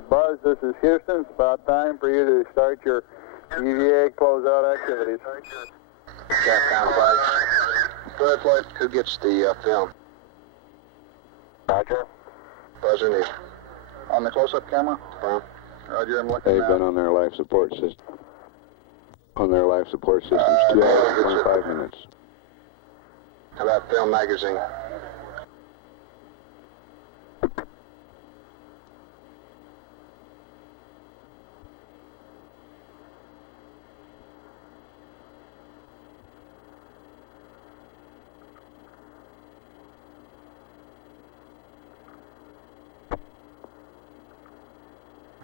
Buzz, this is Houston. It's about time for you to start your EVA closeout activities. Capcom flight. Go ahead, flight. Who gets the film? Roger. Buzz or Neil? On the close-up camera? Roger, I'm looking They've now. been on their life support system. On their life support systems, 2 hours and 25 minutes. How about film magazine?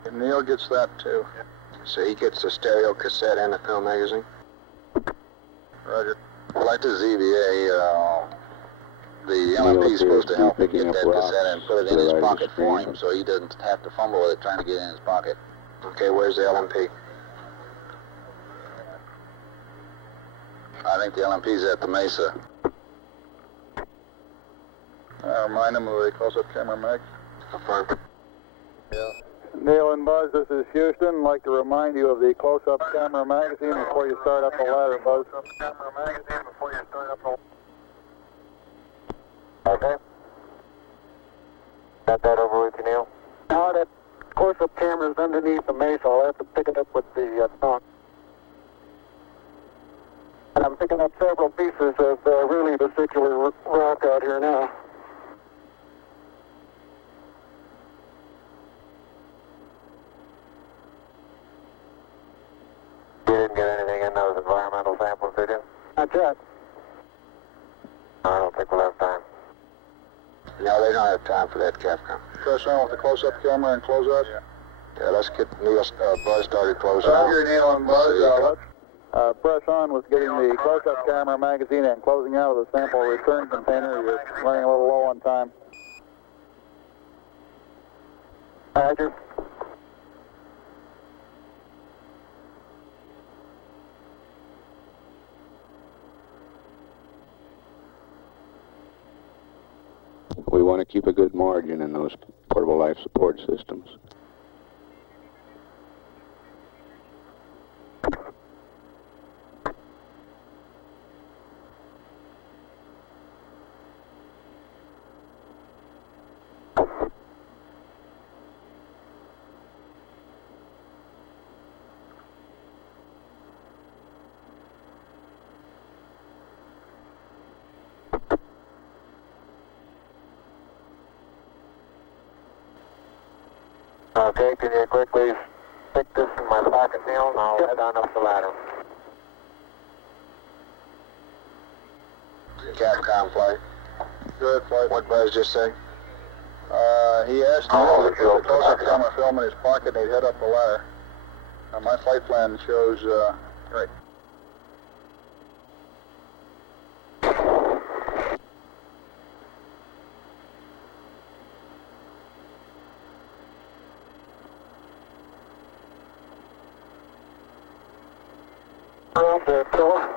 And Neil gets that too. So he gets the stereo cassette and the film magazine? Roger. Well, like the ZVA, the LMP is supposed to help him get that cassette and put it in his pocket for him so he doesn't have to fumble with it trying to get it in his pocket. Okay, where's the LMP? I think the LMP's at the Mesa. Remind him of the close-up camera mag. Affirm. Yeah. Neil and Buzz, this is Houston. I'd like to remind you of the close-up camera magazine before you start up the ladder, Buzz. Okay. Got that over with you, Neil? Now that close-up camera's underneath the Mesa, I'll have to pick it up with the knock. And I'm picking up several pieces of really vesicular rock out here now. You didn't get anything in those environmental samples, did you? Not yet. No, I don't think we'll have time. No, they don't have time for that, Capcom. Press on with the close-up camera and close up? Yeah, let's get Neil, Buzz started closing up. Roger, Neil and Buzz. Press on with getting the close-up camera magazine and closing out of the sample return container. You're running a little low on time. Roger. We want to keep a good margin in those portable life support systems. Okay, can you quickly stick this in my pocket, Neil, and I'll head on up the ladder. Capcom flight. Good flight. What Buzz just say? He asked Oh, Neil if the close-up camera film in his pocket and he'd head up the ladder. My flight plan shows, right. Around there, fella.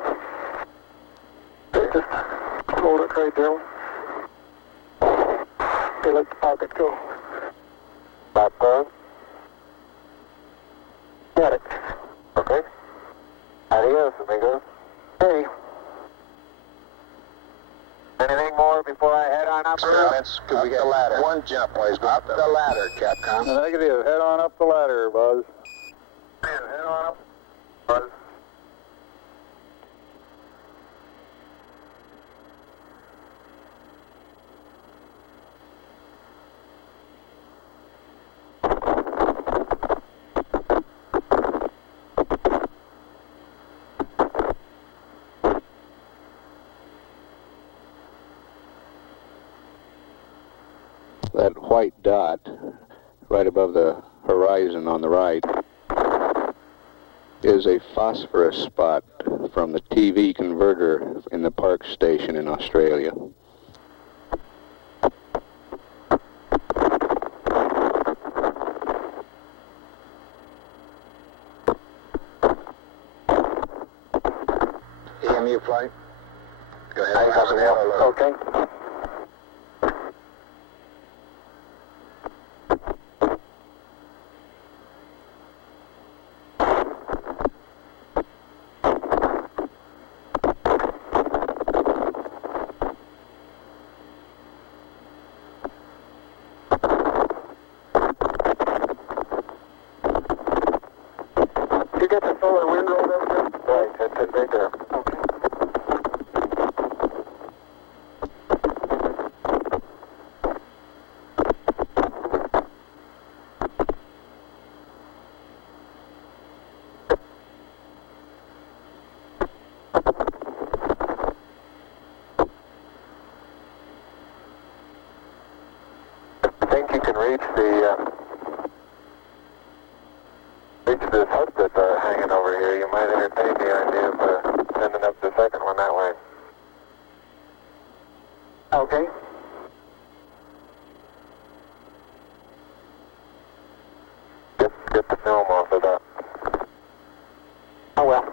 Just hold it. Joe. Okay, let the pocket go. Stop going. Got it. Okay. Adios, amigos. Hey. Anything more before I head on up? Could we get the ladder? One jump, please. Up the ladder, Capcom. Negative. Head on up the ladder, Buzz. Head on up. Buzz. That white dot right above the horizon on the right is a phosphorus spot from the TV converter in the Park Station in Australia. EMU flight. Go ahead. Okay. You get the solar wind roll there? Right, that's it right there. Okay. I think you can reach this hook that's hanging over here. You might entertain the idea of sending up the second one that way. Okay. Get the film off of that. Oh well.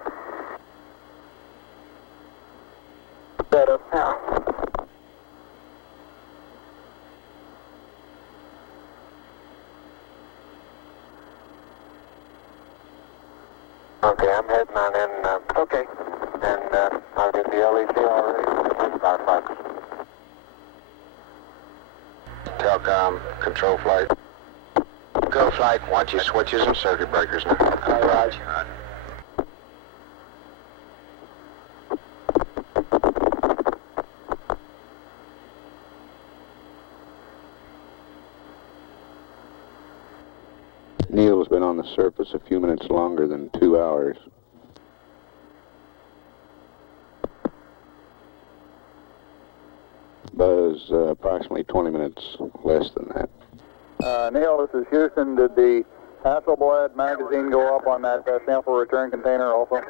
Better now. Okay, I'm heading on in. Okay. And I'll get the LEC already. My star box. Telcom, control flight. Go flight, watch your switches and circuit breakers now. All right. Neil's been on the surface a few minutes longer than 2 hours. Buzz, approximately 20 minutes less than that. Neil, this is Houston. Did the Hasselblad magazine go up on that sample return container also?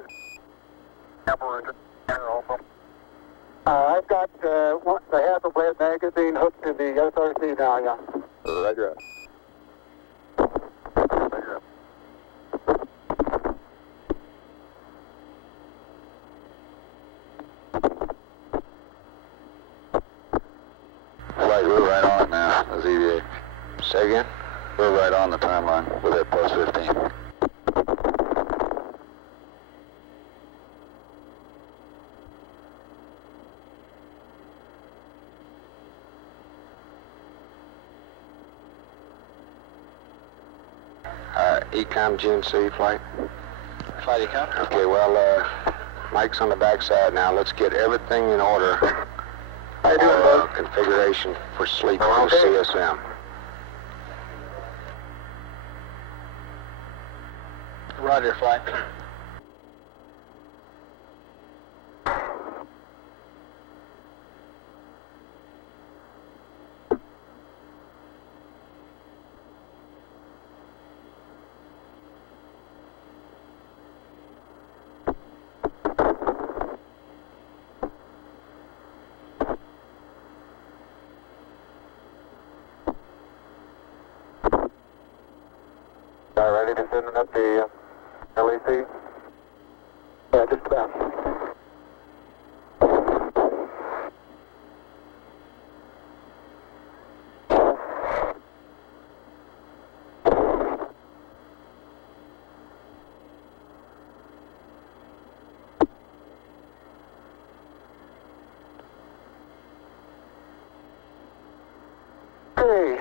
I've got the Hasselblad magazine hooked to the SRC now, yeah. Roger. Flight, we're right on it now, as EVA. Say again? We're right on the timeline with that plus 15. Ecom GNC flight. Flight Ecom? Okay, well, Mike's on the backside now. Let's get everything in order. How you doing, Buzz? Configuration for sleep on the CSM. Roger, flight. Ready to send up the LEC? Yeah, just about. see.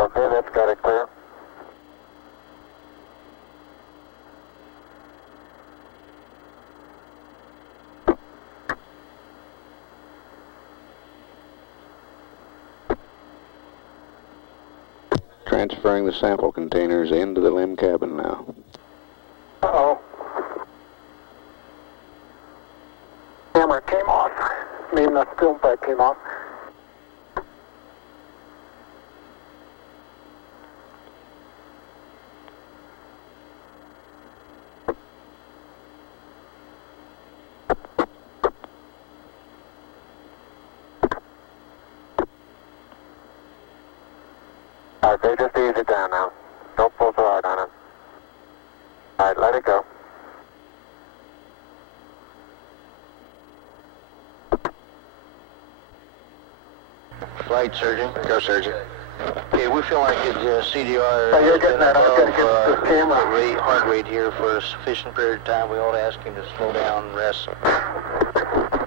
Okay, that's got it clear. Transferring the sample containers into the limb cabin now. Uh-oh. Camera came off. I mean, the film pack came off. Okay, just ease it down now. Don't pull so hard on it. All right, let it go. Flight surgeon. Go, surgeon. Okay, we feel like it's CDR. Oh, you're getting that. I'm going to get this camera. Heart rate here for a sufficient period of time. We ought to ask him to slow down and rest.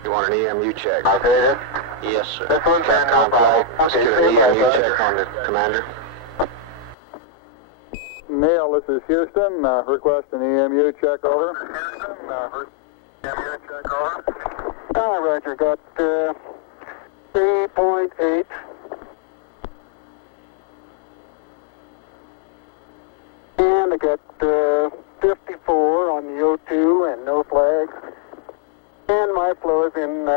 You want an EMU check? Okay, Yes, sir. this one's in no problem. Let's get an EMU check on the commander. Neil, this is Houston. Request an EMU check over. Roger, got 3.8. And I got 54 on the O2 and no flags. And my flow is in.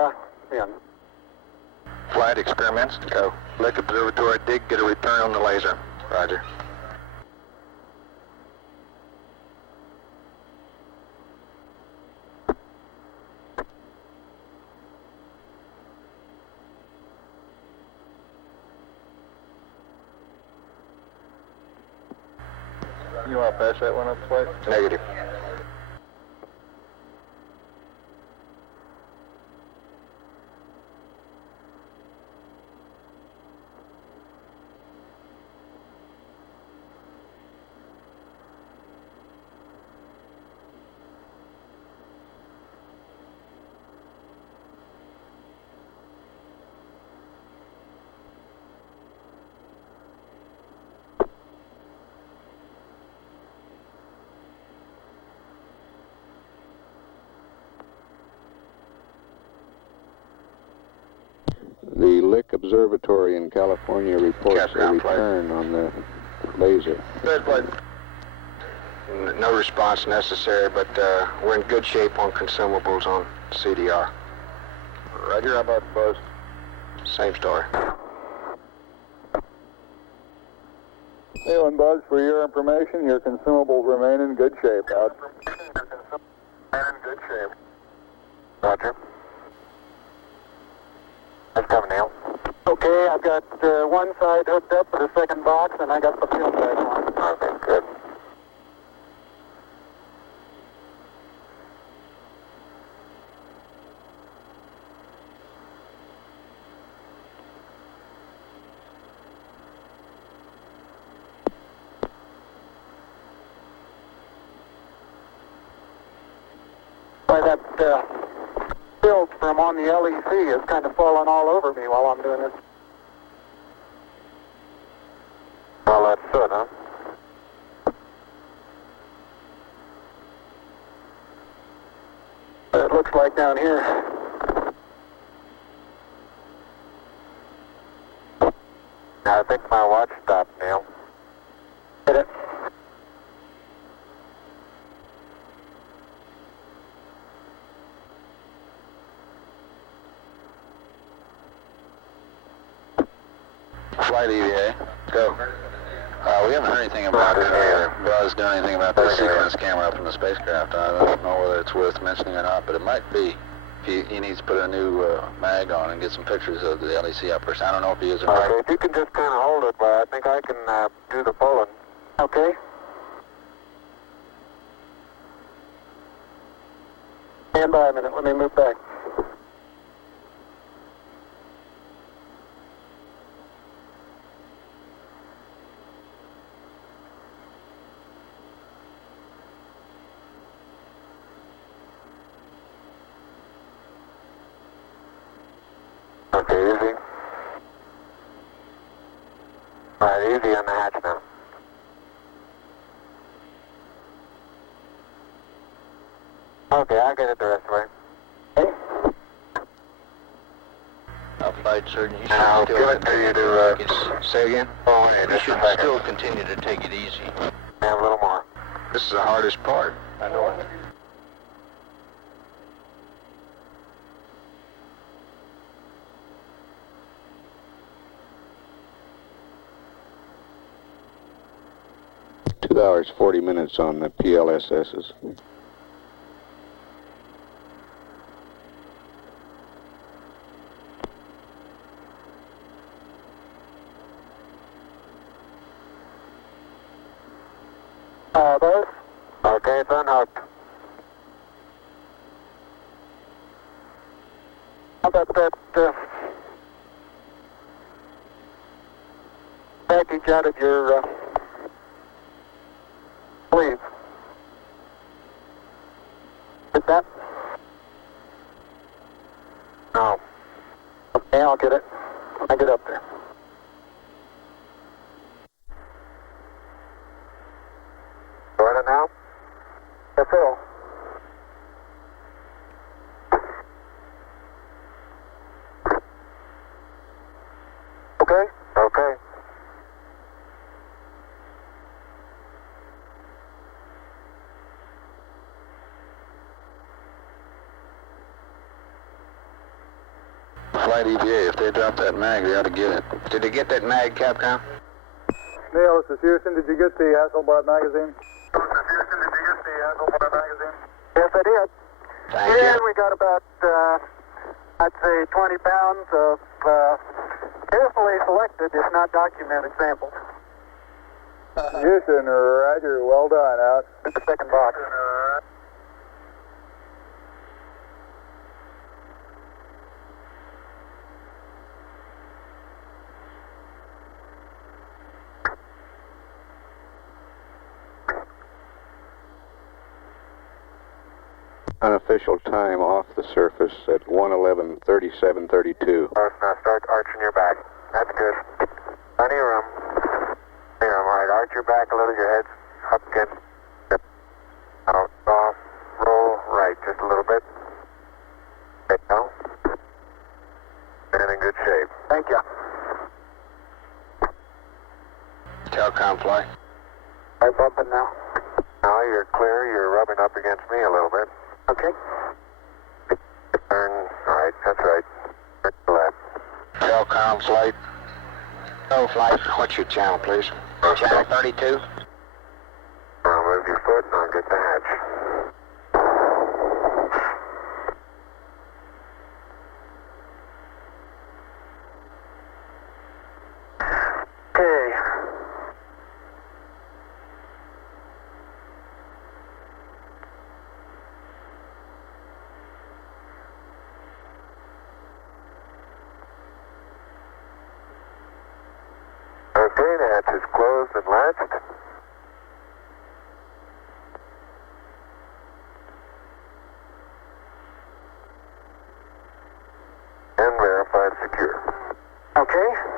Flight experiments, go. Lick observatory, dig, get a return on the laser. Roger. You want to pass that one up, Flight? Negative. The Lick Observatory in California reports a return on the laser. No response necessary, but we're in good shape on consumables on CDR. Roger, how about Buzz? Same story. Neil and Buzz, for your information, your consumables remain in good shape. Out. Roger. That's coming, Neil. Okay, I've got one side hooked up to the second box, and I got the film pack on. Okay, good. Why, that film from on the LEC is kind of falling all over me while I'm doing this. Well, that's good, huh? It looks like down here. I think my watch stopped, Neil. Hit it. Flight EVA, go. We haven't heard anything about Buzz doing anything about this sequence camera up in the spacecraft. I don't know whether it's worth mentioning or not, but it might be. He needs to put a new mag on and get some pictures of the LEC operation. I don't know if he is or not. Okay, if you can just kind of hold it, but I think I can do the pulling. Okay. Stand by a minute. Let me move back. Okay, easy. All right, easy on the hatch now. Okay, I'll get it the rest of the way. Flight surgeon, you I'll should give it to you to, say again? Oh, hey, You just should a second. still continue to take it easy. Have a little more. This is the hardest part. I know it. Two hours, 40 minutes on the PLSSs. Buzz? Okay, it's unhooked. How about that package out of your sleeve? Is that? No. Okay, I'll get it. I'll get up there. Got it now? Yes, sir. Okay? Okay. Flight EVA, if they drop that mag, they ought to get it. Did they get that mag, Capcom? Neil, this is Houston. Did you get the Hasselblad magazine? Yes, I did. Thank And you. we got about, I'd say, 20 pounds of carefully selected, if not documented, samples. Houston, roger. Well done. Out. In the second box. Unofficial time off the surface at 1:11:37:32. Now start arching your back. That's good. Plenty of room. Plenty of room. All right, arch your back a little, your head's up again. Yep. Out, off, roll right just a little bit. Okay, now. And in good shape. Thank you. Telcom fly. I'm bumping now. Now you're clear. You're rubbing up against me a little bit. Okay. Turn. All right, that's right. Turn to the left. Telcom flight. Go, flight. What's your channel, please? Channel 32. Now move your foot and I'll get the hatch. Okay. Okay, the hatch is closed and latched. And verified secure. Okay.